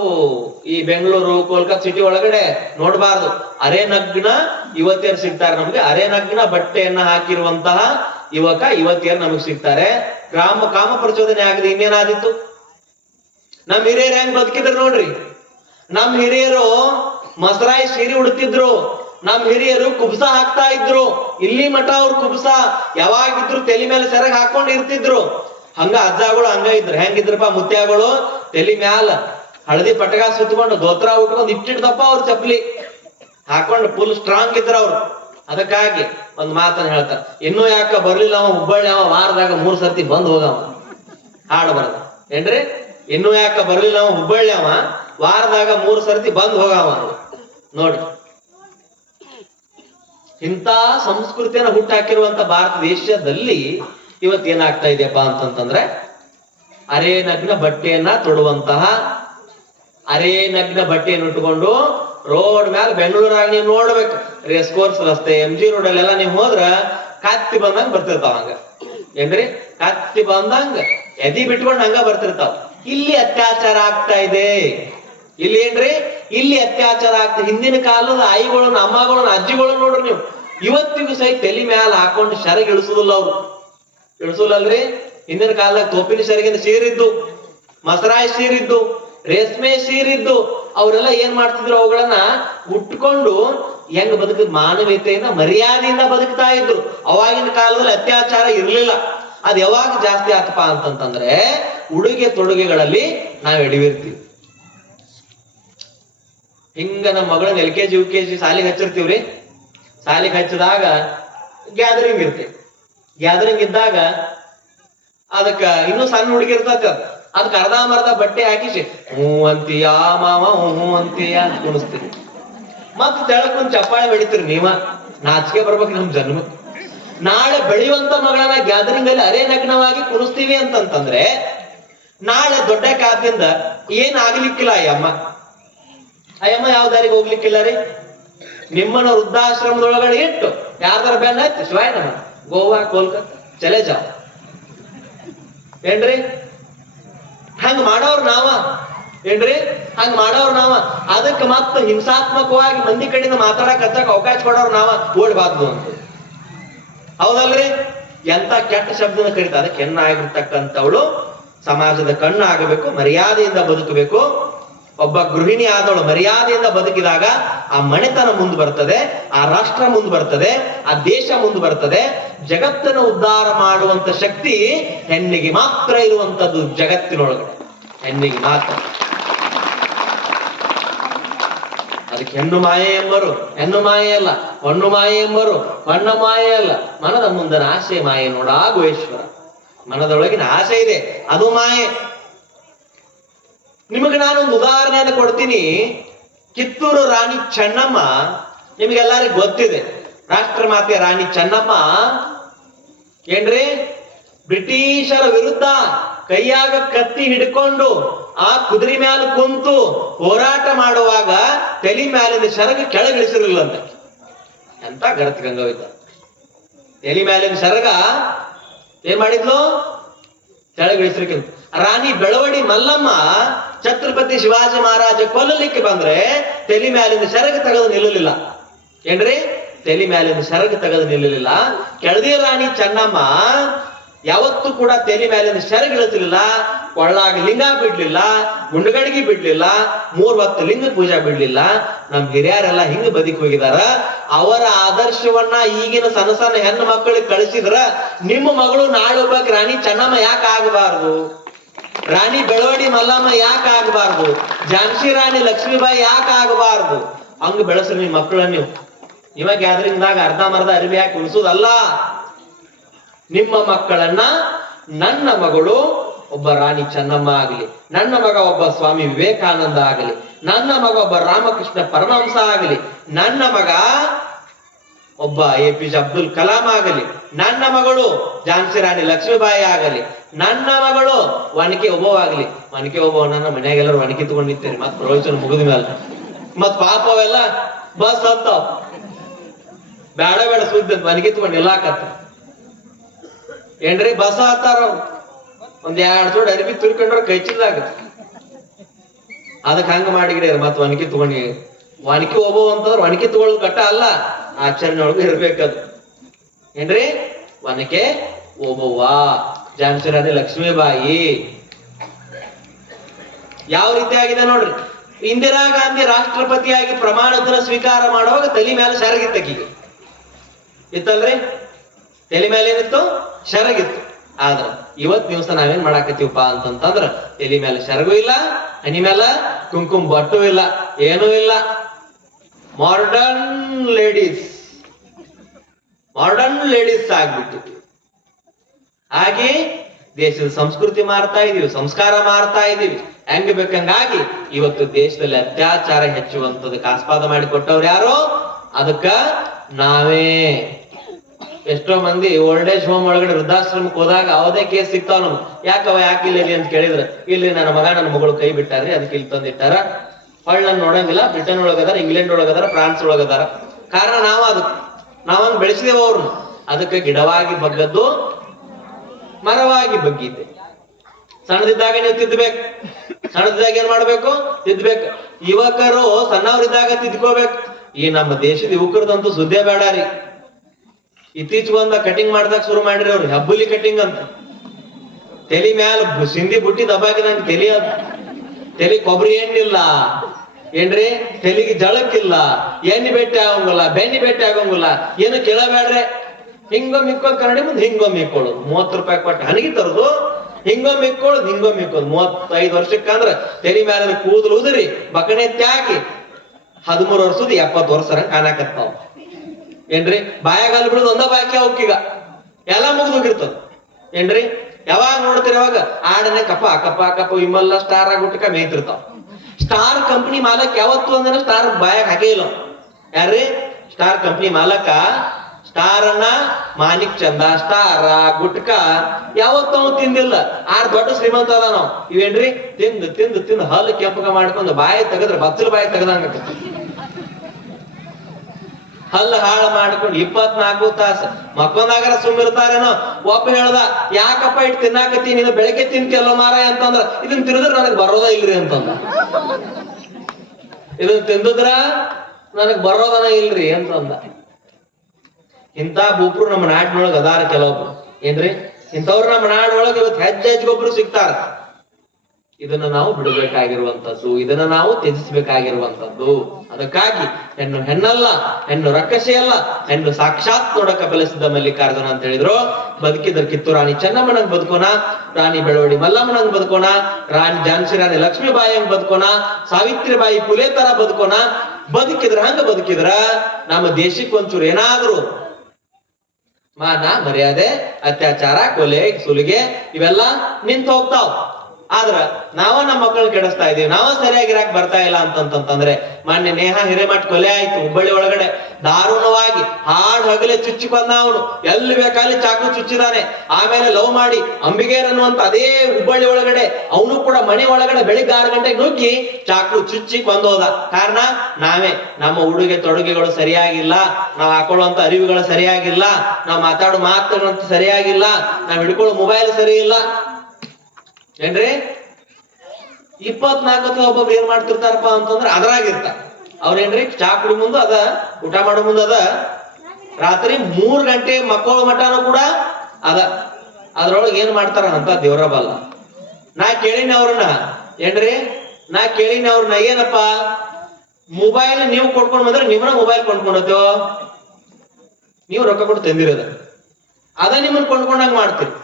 ಈ ಬೆಂಗಳೂರು, ಕೋಲ್ಕತ್ತಾ ಸಿಟಿ ಒಳಗಡೆ ನೋಡ್ಬಾರ್ದು. ಅರೆ ನಗ್ನ ಯುವತಿಯರು ಸಿಗ್ತಾರೆ ನಮ್ಗೆ. ಅರೆ ನಗ್ನ ಬಟ್ಟೆಯನ್ನ ಹಾಕಿರುವಂತಹ ಯುವತಿಯರು ನಮಗ್ ಸಿಗ್ತಾರೆ. ಕಾಮ ಪ್ರಚೋದನೆ ಆಗದೆ ಇನ್ನೇನಾದಿತ್ತು? ನಮ್ ಹಿರಿಯರು ಹೆಂಗ್ ಬದುಕಿದ್ರು ನೋಡ್ರಿ. ನಮ್ ಹಿರಿಯರು ಮಸರಾಯಿ ಸೀರೆ ಉಡ್ತಿದ್ರು. ನಮ್ ಹಿರಿಯರು ಕುಬ್ಸ ಹಾಕ್ತಾ ಇದ್ರು. ಇಲ್ಲಿ ಮಠ ಅವ್ರ ಕುಬ್ಸ ಯಾವಾಗಿದ್ರು ತಲೆ ಮೇಲೆ ಸೆರಗ್ ಹಾಕೊಂಡು ಇರ್ತಿದ್ರು. ಹಂಗ ಅಜ್ಜಗಳು ಹಂಗ ಇದ್ರು. ಹೆಂಗಿದ್ರಪ್ಪ ಮುತ್ಯಾಗಳು? ತಲೆ ಮ್ಯಾಲ ಹಳದಿ ಪಟಗ ಸುತ್ಕೊಂಡು ದೋತ್ರ ಉಟ್ಕೊಂಡು ಇಟ್ಟಿಡ್ದಪ್ಪ ಅವ್ರ ಚಪ್ಪಲಿ ಹಾಕೊಂಡು ಫುಲ್ ಸ್ಟ್ರಾಂಗ್ ಇದ್ರ ಅವ್ರು. ಅದಕ್ಕಾಗಿ ಒಂದ್ ಮಾತನ್ನ ಹೇಳ್ತಾರ, ಇನ್ನೂ ಯಾಕ ಬರ್ಲಿಲ್ಲ ಅವ ಹುಬ್ಬಳ್ಳಿ, ಅವ ವಾರದಾಗ 3 ಸರ್ತಿ ಬಂದ್ ಹೋಗವ. ಹಾಡು ಬರದ ಏನ್ರಿ? ಇನ್ನೂ ಯಾಕ ಬರ್ಲಿಲ್ಲ ಅವ ಹುಬ್ಬಳ್ಳಿ, ಅವ ವಾರದಾಗ 3 ಸರ್ತಿ ಬಂದ್ ಹೋಗವ ನೋಡಿ. ಇಂಥ ಸಂಸ್ಕೃತಿಯನ್ನ ಹುಟ್ಟಾಕಿರುವಂತ ಭಾರತ ದೇಶದಲ್ಲಿ ಇವತ್ತೇನಾಗ್ತಾ ಇದೆಯಪ್ಪ ಅಂತಂತಂದ್ರೆ, ಅರೆ ನಗ್ನ ಬಟ್ಟೆಯನ್ನ ತೊಡುವಂತಹ, ಅರೆ ನಗ್ನ ಬಟ್ಟೆಯನ್ನು ಉಟ್ಕೊಂಡು ರೋಡ್ ಮ್ಯಾಲ ಬೆಂಗಳೂರಾಗ ನೀವು ನೋಡ್ಬೇಕು, ರೇಸ್ ಕೋರ್ಸ್ ರಸ್ತೆ, MG ರೋಡ್ ಅಲ್ಲೆಲ್ಲ ನೀವು ಹೋದ್ರ ಕತ್ತಿ ಬಂದಂಗ ಬರ್ತಿರ್ತಾವ. ಹಂಗ ಏನ್ರಿ? ಕತ್ತಿ ಬಂದಂಗ ಎದಿ ಬಿಟ್ಕೊಂಡ್ ಹಂಗ ಬರ್ತಿರ್ತಾವ. ಇಲ್ಲಿ ಅತ್ಯಾಚಾರ ಆಗ್ತಾ ಇದೆ. ಇಲ್ಲಿ ಏನ್ರಿ? ಇಲ್ಲಿ ಅತ್ಯಾಚಾರ ಆಗ್ತದೆ. ಹಿಂದಿನ ಕಾಲದ ಆಯಿಗಳನ್ನ, ಅಮ್ಮಗಳನ್ನ, ಅಜ್ಜಿಗಳನ್ನ ನೋಡ್ರಿ ನೀವು, ಇವತ್ತಿಗೂ ಸಹಿತ ತಲೆ ಮ್ಯಾಲ ಹಾಕೊಂಡು ಶರಗ್ ಇಳಿಸುದಿಲ್ಲ. ಅವ್ರು ಇಳಿಸುಲ್ಲಲ್ರಿ? ಹಿಂದಿನ ಕಾಲದಾಗ ತೋಪಿನ ಶರಗಿನ ಸೀರಿದ್ದು, ಮಸರಾಯಿ ಸೀರಿದ್ದು, ರೇಷ್ಮೆ ಸೀರಿದ್ದು, ಅವರೆಲ್ಲ ಏನ್ ಮಾಡ್ತಿದ್ರು? ಅವುಗಳನ್ನ ಉಟ್ಕೊಂಡು ಹೆಂಗ್ ಬದುಕಿದ್? ಮಾನವೀಯತೆಯಿಂದ, ಮರ್ಯಾದೆಯಿಂದ ಬದುಕ್ತಾ ಇದ್ರು. ಅವಾಗಿನ ಕಾಲದಲ್ಲಿ ಅತ್ಯಾಚಾರ ಇರ್ಲಿಲ್ಲ. ಅದ್ ಯಾವಾಗ ಜಾಸ್ತಿ ಆತಪ್ಪ ಅಂತಂತಂದ್ರೆ ಉಡುಗೆ ತೊಡುಗೆಗಳಲ್ಲಿ ನಾವ್ ಎಡವಿರ್ತೀವಿ. ಹಿಂಗ ನಮ್ಮ ಮಗಳನ್ನ LKG UKG ಸಾಲಿಗೆ ಹಚ್ಚಿರ್ತೀವ್ರಿ. ಸಾಲಿಗೆ ಹಚ್ಚಿದಾಗ ಗ್ಯಾದರಿಂಗ್ ಇರ್ತೈತಿ. ಗ್ಯಾದರಿಂಗ್ ಇದ್ದಾಗ ಅದಕ್ಕ ಇನ್ನೂ ಸಣ್ಣ ಹುಡುಗಿ ಇರ್ತೈತಿ. ಅದಕ್ಕೆ ಅರ್ಧ ಬಟ್ಟೆ ಹಾಕಿಸಿ ಹ್ಞೂ ಅಂತೀಯ ಮಾವ, ಹ್ಞೂ ಅಂತೀಯ ಅಂತ ಕುಣಿಸ್ತೀರಿ. ಮತ್ ತೆಳಕೊಂಡ್ ಚಪ್ಪಾಳೆ ಬೆಳಿತೀರಿ. ನೀವ ನಾಚಿಕೆ ಬರ್ಬೇಕು ನಮ್ ಜನ್ಮ. ನಾಳೆ ಬೆಳೆಯುವಂತ ಮಗಳನ್ನ ಗ್ಯಾದರಿಂಗ್ ಅಲ್ಲಿ ಅರೆ ನಗ್ನವಾಗಿ ಕುಣಿಸ್ತೀವಿ ಅಂತಂತಂದ್ರೆ ನಾಳೆ ದೊಡ್ಡ ಕಾದಿಂದ ಏನ್ ಆಗ್ಲಿಕ್ಕಿಲ್ಲ. ಈ ಅಮ್ಮ ಅಯ್ಯಮ್ಮ ಯಾವ ದಾರಿಗೆ ಹೋಗ್ಲಿಕ್ಕಿಲ್ಲ ರೀ. ನಿಮ್ಮನ್ನ ವೃದ್ಧಾಶ್ರಮದೊಳಗಡೆ ಇಟ್ಟು ಯಾರ್ದಾರ ಬೆನ್ನ ಹತ್ತಿ ಶಿವಾಯ ನಮ್ಮ ಗೋವಾ ಕೋಲ್ಕತ್ತಾ ಚಲೆ ಜಾವ್ ಏನ್ರಿ? ಹಂಗ ಮಾಡೋರ್ ನಾವ ಏನ್ರಿ? ಹಂಗ ಮಾಡೋರ್ ನಾವ. ಅದಕ್ಕೆ ಮತ್ತ ಹಿಂಸಾತ್ಮಕವಾಗಿ ಮಂದಿ ಕಡೆಯಿಂದ ಮಾತಾಡಕ್ ಹಚ್ಚಕ್ ಅವಕಾಶ ಕೊಡೋರು ನಾವ ಓಡ್ಬಾರ್ದು ಅಂತ. ಹೌದಲ್ರಿ? ಎಂತ ಕೆಟ್ಟ ಶಬ್ದನ ಕರೀತ. ಅದಕ್ಕೆ ಹೆಣ್ಣಾಗಿರ್ತಕ್ಕಂಥವಳು ಸಮಾಜದ ಕಣ್ಣು ಆಗಬೇಕು, ಮರ್ಯಾದೆಯಿಂದ ಬದುಕಬೇಕು. ಒಬ್ಬ ಗೃಹಿಣಿ ಆದವಳು ಮರ್ಯಾದೆಯಿಂದ ಬದುಕಿದಾಗ ಆ ಮನೆತನ ಮುಂದೆ ಬರ್ತದೆ, ಆ ರಾಷ್ಟ್ರ ಮುಂದೆ ಬರ್ತದೆ, ಆ ದೇಶ ಮುಂದೆ ಬರ್ತದೆ. ಜಗತ್ತನ್ನು ಉದ್ಧಾರ ಮಾಡುವಂತ ಶಕ್ತಿ ಹೆಣ್ಣಿಗೆ ಮಾತ್ರ ಇರುವಂತದ್ದು ಜಗತ್ತಿನೊಳಗಡೆ, ಹೆಣ್ಣಿಗೆ ಮಾತ್ರ. ಅದಕ್ಕೆ ಹೆಣ್ಣು ಮಾಯೆ ಎಂಬರು, ಹೆಣ್ಣು ಮಾಯೆ ಅಲ್ಲ ಹೊಣ್ಣು ಮಾಯೆ ಎಂಬರು, ಹೊಣ್ಣ ಮಾಯೆ ಅಲ್ಲ. ಮನದ ಮುಂದನ ಆಸೆ ಮಾಯೆ ನೋಡಾಗುವೇಶ್ವರ. ಮನದೊಳಗಿನ ಆಸೆ ಇದೆ, ಅದು ಮಾಯೆ. ನಿಮಗೆ ನಾನೊಂದು ಉದಾಹರಣೆಯನ್ನು ಕೊಡ್ತೀನಿ. ಕಿತ್ತೂರು ರಾಣಿ ಚೆನ್ನಮ್ಮ ನಿಮ್ಗೆಲ್ಲರಿಗೂ ಗೊತ್ತಿದೆ. ರಾಷ್ಟ್ರಮಾತೆ ರಾಣಿ ಚೆನ್ನಮ್ಮ ಏನ್ರಿ ಬ್ರಿಟಿಷರ ವಿರುದ್ಧ ಕೈಯಾಗ ಕತ್ತಿ ಹಿಡ್ಕೊಂಡು ಆ ಕುದುರೆ ಮ್ಯಾಲ ಕುಂತು ಹೋರಾಟ ಮಾಡುವಾಗ ತಲೆ ಮ್ಯಾಲಿನ ಸೆರಗ ಕೆಳಗಿಳಿಸಿರಲಿಲ್ಲ ಅಂತ. ಎಂತ ಗರತ್ ಗಂಗವಿದ್ದ. ತಲೆ ಮ್ಯಾಲಿನ ಸೆರಗ ಏನ್ ಮಾಡಿದ್ಲು? ಕೆಳಗಿಳಿಸಿರ್ಕಿಂತ. ರಾಣಿ ಬೆಳವಡಿ ಮಲ್ಲಮ್ಮ ಛತ್ರಪತಿ ಶಿವಾಜಿ ಮಹಾರಾಜ ಕೊಲ್ಲಲಿಕ್ಕೆ ಬಂದ್ರೆ ತಲೆ ಮ್ಯಾಲಿನ ಸೆರಗ ತೆಗೆದು ನಿಲ್ಲಲಿಲ್ಲ. ಏನ್ರಿ? ತಲೆ ಮ್ಯಾಲಿನ ಸೆರಗ ತೆಗೆದು ನಿಲ್ಲಲಿಲ್ಲ. ಕೆಳದಿ ರಾಣಿ ಚೆನ್ನಮ್ಮ ಯಾವತ್ತೂ ಕೂಡ ತಲೆ ಮ್ಯಾಲಿನ ಸೆರಗ ಇಳಿಸಲಿಲ್ಲ. ಕೊಳ್ಳಾಗಿ ಲಿಂಗ ಬಿಡ್ಲಿಲ್ಲ, ಗುಂಡುಗಡಿಗೆ ಬಿಡ್ಲಿಲ್ಲ, 3 ಹೊತ್ತು ಲಿಂಗ ಪೂಜಾ ಬಿಡ್ಲಿಲ್ಲ. ನಮ್ ಹಿರಿಯರೆಲ್ಲ ಹಿಂಗ ಬದುಕಿ ಹೋಗಿದಾರ. ಅವರ ಆದರ್ಶವನ್ನ ಈಗಿನ ಸಣ್ಣ ಸಣ್ಣ ಹೆಣ್ಣು ಮಕ್ಕಳಿಗೆ ಕಳಿಸಿದ್ರ ನಿಮ್ಮ ಮಗಳು ನಾಳೊಬ್ಬಕ್ಕೆ ರಾಣಿ ಚೆನ್ನಮ್ಮ ಯಾಕೆ ಆಗಬಾರ್ದು? ರಾಣಿ ಬೆಳವಡಿ ಮಲ್ಲಮ್ಮ ಯಾಕೆ ಆಗಬಾರ್ದು? ಝಾನ್ಸಿ ರಾಣಿ ಲಕ್ಷ್ಮೀಬಾಯಿ ಯಾಕೆ ಆಗಬಾರ್ದು? ಹಂಗ ಬೆಳೆಸ್ರಿ ನಿಮ್ ಮಕ್ಕಳನ್ನ ನೀವು. ಇವಾಗ ಗ್ಯಾದರಿಂಗ್ದಾಗ ಅರ್ಧಂಬರ್ಧ ಅರಿವಿ ಯಾಕೆ ಉಳಿಸೋದಲ್ಲ. ನಿಮ್ಮ ಮಕ್ಕಳನ್ನ ನನ್ನ ಮಗಳು ಒಬ್ಬ ರಾಣಿ ಚೆನ್ನಮ್ಮ ಆಗಲಿ, ನನ್ನ ಮಗ ಒಬ್ಬ ಸ್ವಾಮಿ ವಿವೇಕಾನಂದ ಆಗಲಿ, ನನ್ನ ಮಗ ಒಬ್ಬ ರಾಮಕೃಷ್ಣ ಪರಮಹಂಸ ಆಗಲಿ, ನನ್ನ ಮಗ ಒಬ್ಬ APJ ಅಬ್ದುಲ್ ಕಲಾಂ ಆಗಲಿ, ನನ್ನ ಮಗಳು ಝಾನ್ಸಿ ರಾಣಿ ಲಕ್ಷ್ಮೀಬಾಯಿ ಆಗಲಿ, ನನ್ನ ಮಗಳು ಒನಕೆ ಒಬ್ಬವಾಗ್ಲಿ. ಒನಕೆ ಒಬ್ಬ ನನ್ನ ಮನ್ಯಾಗೆಲ್ಲರೂ ಒನಕೆ ತಗೊಂಡ್ ನಿಂತೀರಿ. ಮತ್ ಪ್ರವಚನ ಮುಗಿದ ಮೇಲೆ ಮತ್ ಪಾಪ ಅವೆಲ್ಲ ಬಸ್ ಹತ್ತಾವ್. ಬೇಡ ಬೇಡ ಸುದ್ದಿ ಒನಕೆ ತಗೊಂಡ್ ನಿಲ್ಲಾಕತ್ತ ಏನ್ರಿ? ಬಸ್ ಹತ್ತಾರ ಒಂದ್ 2 ಜೋಡ್ ಅರಿವಿ ತುರ್ಕೊಂಡ್ರ ಕೈ ಚಿಲ್ಲಾಗ. ಅದಕ್ಕೆ ಹಂಗ ಮಾಡಿಗಿಡ್ಯಾರ. ಮತ್ ಒನಕೆ ತಗೊಂಡಿ ಒನಕೆ ಒಬ್ಬ ಅಂತಂದ್ರ ಒನಕೆ ತಗೊಳ್ಳೋದು ಕಟ್ಟ ಅಲ್ಲ, ಆಚರಣೆ ಒಳಗೂ ಇರ್ಬೇಕದು. ಏನ್ರಿ? ಒನಕೆ ಓಬವ್ವ ಝಾನ್ಸಿ ರಾಣಿ ಲಕ್ಷ್ಮೀಬಾಯಿ ಯಾವ ರೀತಿ ಆಗಿದೆ ನೋಡ್ರಿ. ಇಂದಿರಾ ಗಾಂಧಿ ರಾಷ್ಟ್ರಪತಿಯಾಗಿ ಪ್ರಮಾಣ ವಚನ ಸ್ವೀಕಾರ ಮಾಡುವಾಗ ತಲೆ ಮೇಲೆ ಸೆರಗಿತ್ತಕಿಗೆ ಇತ್ತಲ್ರಿ? ತಲೆ ಮೇಲೆ ಏನಿತ್ತು? ಸೆರಗಿತ್ತು. ಆದ್ರ ಇವತ್ ದಿವಸ ನಾವೇನ್ ಮಾಡಾಕತ್ತೀವಪ್ಪ ಅಂತಂದ್ರ ತಲೆ ಮೇಲೆ ಸೆರಗು ಇಲ್ಲ, ಹನಿ ಮೇಲೆ ಕುಂಕುಮ ಬಟ್ಟು ಇಲ್ಲ, ಏನೂ ಇಲ್ಲ. ಮಾಡರ್ನ್ ಲೇಡೀಸ್ ಆಗ್ಬಿಟ್ಟು ಹಾಗೆ ದೇಶದ ಸಂಸ್ಕೃತಿ ಮಾರ್ತಾ ಇದೀವಿ, ಸಂಸ್ಕಾರ ಮಾರ್ತಾ ಇದೀವಿ. ಹೆಂಗ್ ಬೇಕಂಗಾಗಿ ಇವತ್ತು ದೇಶದಲ್ಲಿ ಅತ್ಯಾಚಾರ ಹೆಚ್ಚುವಂತದಕ್ಕೆ ಆಸ್ಪಾದ ಮಾಡಿಕೊಟ್ಟವ್ರು ಯಾರು? ಅದಕ್ಕ ನಾವೇ. ಎಷ್ಟೋ ಮಂದಿ ಓಲ್ಡ್ ಏಜ್ ಹೋಮ್ ಒಳಗಡೆ ವೃದ್ಧಾಶ್ರಮಕ್ಕೆ ಹೋದಾಗ ಅವದೇ ಕೇಸ್ ಸಿಗ್ತಾವ ನಮ್ಗೆ. ಯಾಕವ ಯಾಕಿಲ್ಲ ಇಲ್ಲಿ ಅಂತ ಕೇಳಿದ್ರೆ, ಇಲ್ಲಿ ನನ್ನ ಮಗ ನನ್ನ ಮಗಳು ಕೈ ಬಿಟ್ಟಾರ್ರಿ, ಅದಕ್ಕೆ ಇಲ್ಲಿ ತಂದಿಟ್ಟಾರ. ಹೊಳ್ ನನ್ ನೋಡಂಗಿಲ್ಲ. ಬ್ರಿಟನ್ ಒಳಗದಾರ, ಇಂಗ್ಲೆಂಡ್ ಒಳಗದಾರ, ಫ್ರಾನ್ಸ್ ಒಳಗದಾರ. ಕಾರಣ ನಾವಂಗ್ ಬೆಳೆಸಿದೇವ ಅವ್ರನ್ನ. ಅದಕ್ಕೆ ಗಿಡವಾಗಿ ಬಗ್ಗದ್ದು ಮರವಾಗಿ ಬಗ್ಗಿದ್ದೆ. ಸಣ್ಣದಿದ್ದಾಗ ನೀವು ತಿದ್ದಬೇಕು. ಸಣ್ಣದಿದ್ದಾಗ ಏನ್ ಮಾಡ್ಬೇಕು? ತಿದ್ದಬೇಕು. ಯುವಕರು ಸಣ್ಣವರಿದ್ದಾಗ ತಿದ್ಕೋಬೇಕು. ಈ ನಮ್ಮ ದೇಶದ ಯುವಕರದಂತೂ ಸುದ್ದೇ ಬೇಡ ರೀ. ಇತ್ತೀಚೆಗೊಂದ ಕಟಿಂಗ್ ಮಾಡ್ದಾಗ ಶುರು ಮಾಡ್ರಿ ಅವ್ರು, ಹೆಬ್ಬುಲಿ ಕಟಿಂಗ್ ಅಂತ. ತಲೆ ಮ್ಯಾಲ ಸಿಂಧಿ ಬುಟ್ಟಿ ದಬ್ಬಾಕಿದಂಗ ತಲೆ ಕೊಬ್ಬರಿ ಎಣ್ಣಿಲ್ಲ ಏನ್ರಿ? ತಲೆಗೆ ಜಳಕ್ಕಿಲ್ಲ, ಎಣ್ಣೆ ಭೇಟಿ ಆಗಂಗಿಲ್ಲ, ಬೆಣ್ಣೆ ಭೇಟಿ ಆಗಂಗಿಲ್ಲ. ಏನು ಕೇಳಬೇಡ್ರೆ ಹಿಂಗೊಮ್ಮೆ ಇಕ್ಕೋದ್ ಕನ್ನಡಿ ಮುಂದೆ ಹಿಂಗೊಮ್ಮೆ ಇಕ್ಕೊಳ್ಳೋದು. 30 ರೂಪಾಯಿ ಕೊಟ್ಟು ಹಣಗಿ ತರೋದು, ಹಿಂಗೊಮ್ಮೆ ಇಕ್ಕೊಳ್ಳೋದು, ಹಿಂಗೊಮ್ಮೆ ಇಕ್ಕೋದು. 35 ವರ್ಷಕ್ಕಂದ್ರ ತಲೆ ಮ್ಯಾಲ ಕೂದಲು ಉದುರಿ ಬಕಣೆ ತ್ಯಾಗಿ 13 ವರ್ಷದ 70 ವರ್ಷ ಕಾಣಕತ್ತಾವ. ಏನ್ರಿ? ಬಾಯಾಗಲ್ ಬಿಡುದು ಒಂದ ಬಾಕಿ ಅವಕ್ಕೀಗ ಎಲ್ಲ ಮುಗಿದೋಗಿರ್ತದ. ಏನ್ರಿ? ಯಾವಾಗ ನೋಡ್ತೀರಿ ಅವಾಗ ಆಡನೆ ಕಪ್ಪ ಕಪ್ಪ ಕಪ್ಪ ವಿಮಲ್ಲ ಸ್ಟಾರ್ ಆಗ್ಬಿಟ್ಟಕ ಮೇಯ್ತಿರ್ತಾವ. ಸ್ಟಾರ್ ಕಂಪನಿ ಮಾಲಕ್ ಯಾವತ್ತು ಅಂದ್ರ ಸ್ಟಾರ್ ಬಾಯಾಗ ಹಾಕೇ ಇಲ್ಲ. ಯಾರ್ರಿ? ಸ್ಟಾರ್ ಕಂಪನಿ ಮಾಲಕ ಸ್ಟಾರ್ ಅನ್ನ ಮಾಣಿಕ್ ಚಂದ ಸ್ಟಾರ ಗುಟ್ಕ ಯಾವತ್ತೂ ತಿಂದಿಲ್ಲ. ದೊಡ್ಡ ಶ್ರೀಮಂತ ಅದ ನಾವು ಇವೇನ್ರಿ ತಿಂದು ತಿಂದು ತಿಂದು ಹಲ್ಲು ಕೆಂಪಗ ಮಾಡ್ಕೊಂಡು ಬಾಯಿ ತೆಗದ್ರೆ ಬಚ್ಚಲು ಬಾಯಿ ತೆಗದಂಗ ಹಲ್ಲು ಹಾಳು ಮಾಡ್ಕೊಂಡು 24 ತಾಸು ಮಕ್ಕೊಂದಾಗರ ಸುಮ್ಮಿರ್ತಾರೇನೋ. ಒಬ್ಬ ಹೇಳ್ದ, ಯಾಕಪ್ಪ ಇಟ್ಟು ತಿನ್ನಾಕತ್ತಿ, ನೀನು ಬೆಳಗ್ಗೆ ತಿನ್ಕೆಲ್ಲ ಮಾರಾಯ ಅಂತಂದ್ರ ಇದನ್ ತಿಂದ್ರೆ ನನಗ್ ಬರೋದ ಇಲ್ರಿ ಅಂತಂದ. ಇದನ್ ತಿಂದಿದ್ರ ನನಗ್ ಬರೋದನ ಇಲ್ರಿ ಅಂತಂದ. ಇಂಥ ಭೂಪ್ರು ನಮ್ಮ ನಾಡಿನೊಳಗ ಅದಾರ ಕೆಲವೊಬ್ರು. ಏನ್ರಿ ಇಂಥವ್ರು ನಮ್ಮ ನಾಡಿನೊಳಗೆ ಇವತ್ತು ಹೆಜ್ಜೆ ಹೆಜ್ಜೆಗೊಬ್ರು ಸಿಗ್ತಾರ. ಇದನ್ನ ನಾವು ಬಿಡಬೇಕಾಗಿರುವಂತದ್ದು, ಇದನ್ನ ನಾವು ತ್ಯಜಿಸಬೇಕಾಗಿರುವಂತದ್ದು. ಅದಕ್ಕಾಗಿ ಹೆಣ್ಣು ಹೆಣ್ಣಲ್ಲ, ಹೆಣ್ಣು ರಕ್ಕಸೆ ಅಲ್ಲ, ಹೆಣ್ಣು ಸಾಕ್ಷಾತ್ ನೋಡಕ ಬೆಳೆಸಿದ ಮಲ್ಲಿಕಾರ್ಜುನ ಅಂತ ಹೇಳಿದ್ರು. ಬದುಕಿದ್ರ ಕಿತ್ತು ರಾಣಿ ಚೆನ್ನಮ್ಮನಂಗ್ ಬದುಕೋಣ, ರಾಣಿ ಬೆಳವಡಿ ಮಲ್ಲಮ್ಮನಂಗ್ ಬದುಕೋಣ, ರಾಣಿ ಝಾನ್ಸಿ ರಾಣಿ ಲಕ್ಷ್ಮೀಬಾಯಿ ಹಂಗ್ ಬದುಕೋಣ, ಸಾವಿತ್ರಿಬಾಯಿ ಪುಲೆ ತರ ಬದುಕೋಣ. ಬದುಕಿದ್ರ ಹಂಗ ಬದುಕಿದ್ರ ನಮ್ಮ ದೇಶಕ್ಕೆ ಒಂಚೂರು ಏನಾದ್ರು ಮಾನ ಮರ್ಯಾದೆ, ಅತ್ಯಾಚಾರ, ಕೊಲೆ, ಸುಲಿಗೆ ಇವೆಲ್ಲ ನಿಂತು ಹೋಗ್ತಾವ್. ಆದ್ರ ನಾವ ನಮ್ಮ ಮಕ್ಕಳನ್ನ ಕೆಡಿಸ್ತಾ ಇದೀವಿ, ನಾವ ಸರಿಯಾಗಿರಾಕ್ ಬರ್ತಾ ಇಲ್ಲ ಅಂತಂತಂದ್ರೆ. ಮೊನ್ನೆ ನೇಹಾ ಹಿರೇಮಠ್ ಕೊಲೆ ಆಯ್ತು ಹುಬ್ಬಳ್ಳಿ ಒಳಗಡೆ. ದಾರುಣವಾಗಿ ಹಾಡ್ ಹಗಲೆ ಚುಚ್ಚಿ ಬಂದ ಅವನು, ಎಲ್ಲಿ ಬೇಕಾಲಿ ಚಾಕು ಚುಚ್ಚಿದಾನೆ. ಆಮೇಲೆ ಲವ್ ಮಾಡಿ ಅಂಬಿಗೇರ್ ಅನ್ನುವಂತ ಅದೇ ಹುಬ್ಬಳ್ಳಿ ಒಳಗಡೆ ಅವನು ಕೂಡ ಮನೆ ಒಳಗಡೆ ಬೆಳಿಗ್ಗೆ 6 ಗಂಟೆಗೆ ನುಗ್ಗಿ ಚಾಕು ಚುಚ್ಚಿ ಕೊಂದೋದ. ಕಾರಣ ನಾವೇ, ನಮ್ಮ ಉಡುಗೆ ತೊಡುಗೆಗಳು ಸರಿಯಾಗಿಲ್ಲ, ನಾವ್ ಹಾಕೊಳ್ಳುವಂತ ಅರಿವುಗಳು ಸರಿಯಾಗಿಲ್ಲ, ನಾವ್ ಮಾತಾಡೋ ಮಾತುಗಳಂತ ಸರಿಯಾಗಿಲ್ಲ, ನಾವ್ ಹಿಡ್ಕೊಳ್ಳೋ ಮೊಬೈಲ್ ಸರಿ ಇಲ್ಲ. ಏನ್ರಿ 24 ಒಬ್ಬೊಬ್ರು ಏನ್ ಮಾಡ್ತಿರ್ತಾರಪ್ಪ ಅಂತಂದ್ರೆ ಅದ್ರಾಗಿರ್ತಾರ. ಅವ್ರೇನ್ರಿ ಚಾ ಕುಡಿ ಮುಂದ ಅದ, ಊಟ ಮಾಡೋ ಮುಂದ ಅದ, ರಾತ್ರಿ 3 ಗಂಟೆ ಮಕ್ಕಳ ಮಟನೂ ಕೂಡ ಅದ. ಅದ್ರೊಳಗೆ ಏನ್ ಮಾಡ್ತಾರ ಅಂತ ದೇವ್ರ ಬಲ್ಲ. ನಾ ಕೇಳಿನ ಅವ್ರನ್ನ, ಏನ್ರಿ ನಾ ಕೇಳಿನ ಅವ್ರನ್ನ, ಏನಪ್ಪ ಮೊಬೈಲ್ ನೀವು ಕೊಡ್ಕೊಂಡ್ ಬಂದ್ರೆ ನಿಮ್ಮನ್ನ ಮೊಬೈಲ್ ಕೊಂಡ್ಕೊಂಡೋ, ನೀವು ರೊಕ್ಕ ಕೊಟ್ಟು ತಂದಿರೋದ, ಅದ ನಿಮ್ಮನ್ನ ಕೊಂಡ್ಕೊಂಡಂಗ ಮಾಡ್ತೀರಿ.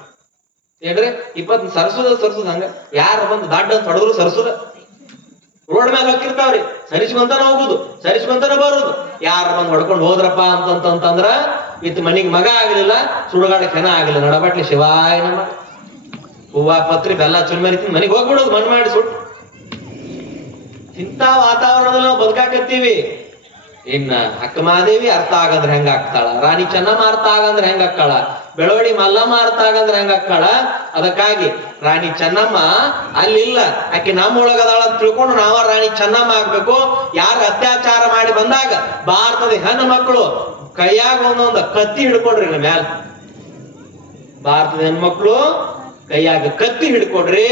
ಏನ್ರಿ 20 ಸರ್ಸುದ ಹಂಗ ಯಾರ ಬಂದು ದಾಡ್ಡ ಅಂತ ಹೊಡೆದ್ರು ಸರ್ಸುದ. ರೋಡ್ ಮ್ಯಾಲ ಹೋಗಿರ್ತಾವ್ರಿ, ಸರಿಸ್ಕೊಂತಾನ ಹೋಗುದು, ಸರಿಸ್ಕೊಂತಾನ ಬರುದು. ಯಾರ ಬಂದ್ ಹೊಡ್ಕೊಂಡು ಹೋದ್ರಪ್ಪ ಅಂತಂತಂದ್ರ ಇತ್ ಮನಿಗ್ ಮಗ ಆಗ್ಲಿಲ್ಲ, ಸುಡುಗಾಡಕ್ ಹೆಣ ಆಗ್ಲಿಲ್ಲ, ನಡಬಟ್ಲಿ ಶಿವಾಯ ನಮ್ಮ ಹೂವ ಪತ್ರಿ ಬೆಲ್ಲ ಚುನ್ಮರಿ ತಿಂದು ಮನಿಗ್ ಹೋಗ್ಬಿಡೋದು ಮಣ್ಣು ಮಾಡಿ ಸುಟ್ಟು. ಇಂಥ ವಾತಾವರಣದಲ್ಲಿ ನಾವು ಬದುಕಾಕತ್ತೀವಿ. ಇನ್ನ ಅಕ್ಕಮಾದೇವಿ ಅರ್ಥ ಆಗಂದ್ರೆ ಹೆಂಗ ಆಗ್ತಾಳ, ರಾಣಿ ಚೆನ್ನಮ್ಮ ಅರ್ಥ ಆಗಂದ್ರೆ ಹೆಂಗ ಆಕ್ಕಾಳ, ಬೆಳವಡಿ ಮಲ್ಲಮ್ಮ ಅರ್ಥ ಆಗಂದ್ರೆ ಹೆಂಗ ಆಕ್ಕಾಳ. ಅದಕ್ಕಾಗಿ ರಾಣಿ ಚೆನ್ನಮ್ಮ ಅಲ್ಲಿಲ್ಲ, ಆಕೆ ನಮ್ಮೊಳಗದಾಳ ಅಂತ ತಿಳ್ಕೊಂಡು ನಾವ ರಾಣಿ ಚೆನ್ನಮ್ಮ ಆಗ್ಬೇಕು. ಯಾರು ಅತ್ಯಾಚಾರ ಮಾಡಿ ಬಂದಾಗ ಭಾರತದ ಹೆಣ್ಣು ಮಕ್ಕಳು ಕೈಯಾಗ ಒಂದೊಂದು ಕತ್ತಿ ಹಿಡ್ಕೊಂಡ್ರಿ, ನಮ್ಮ ಮ್ಯಾಲ ಭಾರತದ ಹೆಣ್ಮಕ್ಳು ಕೈಯಾಗ ಕತ್ತಿ ಹಿಡ್ಕೊಡ್ರಿ.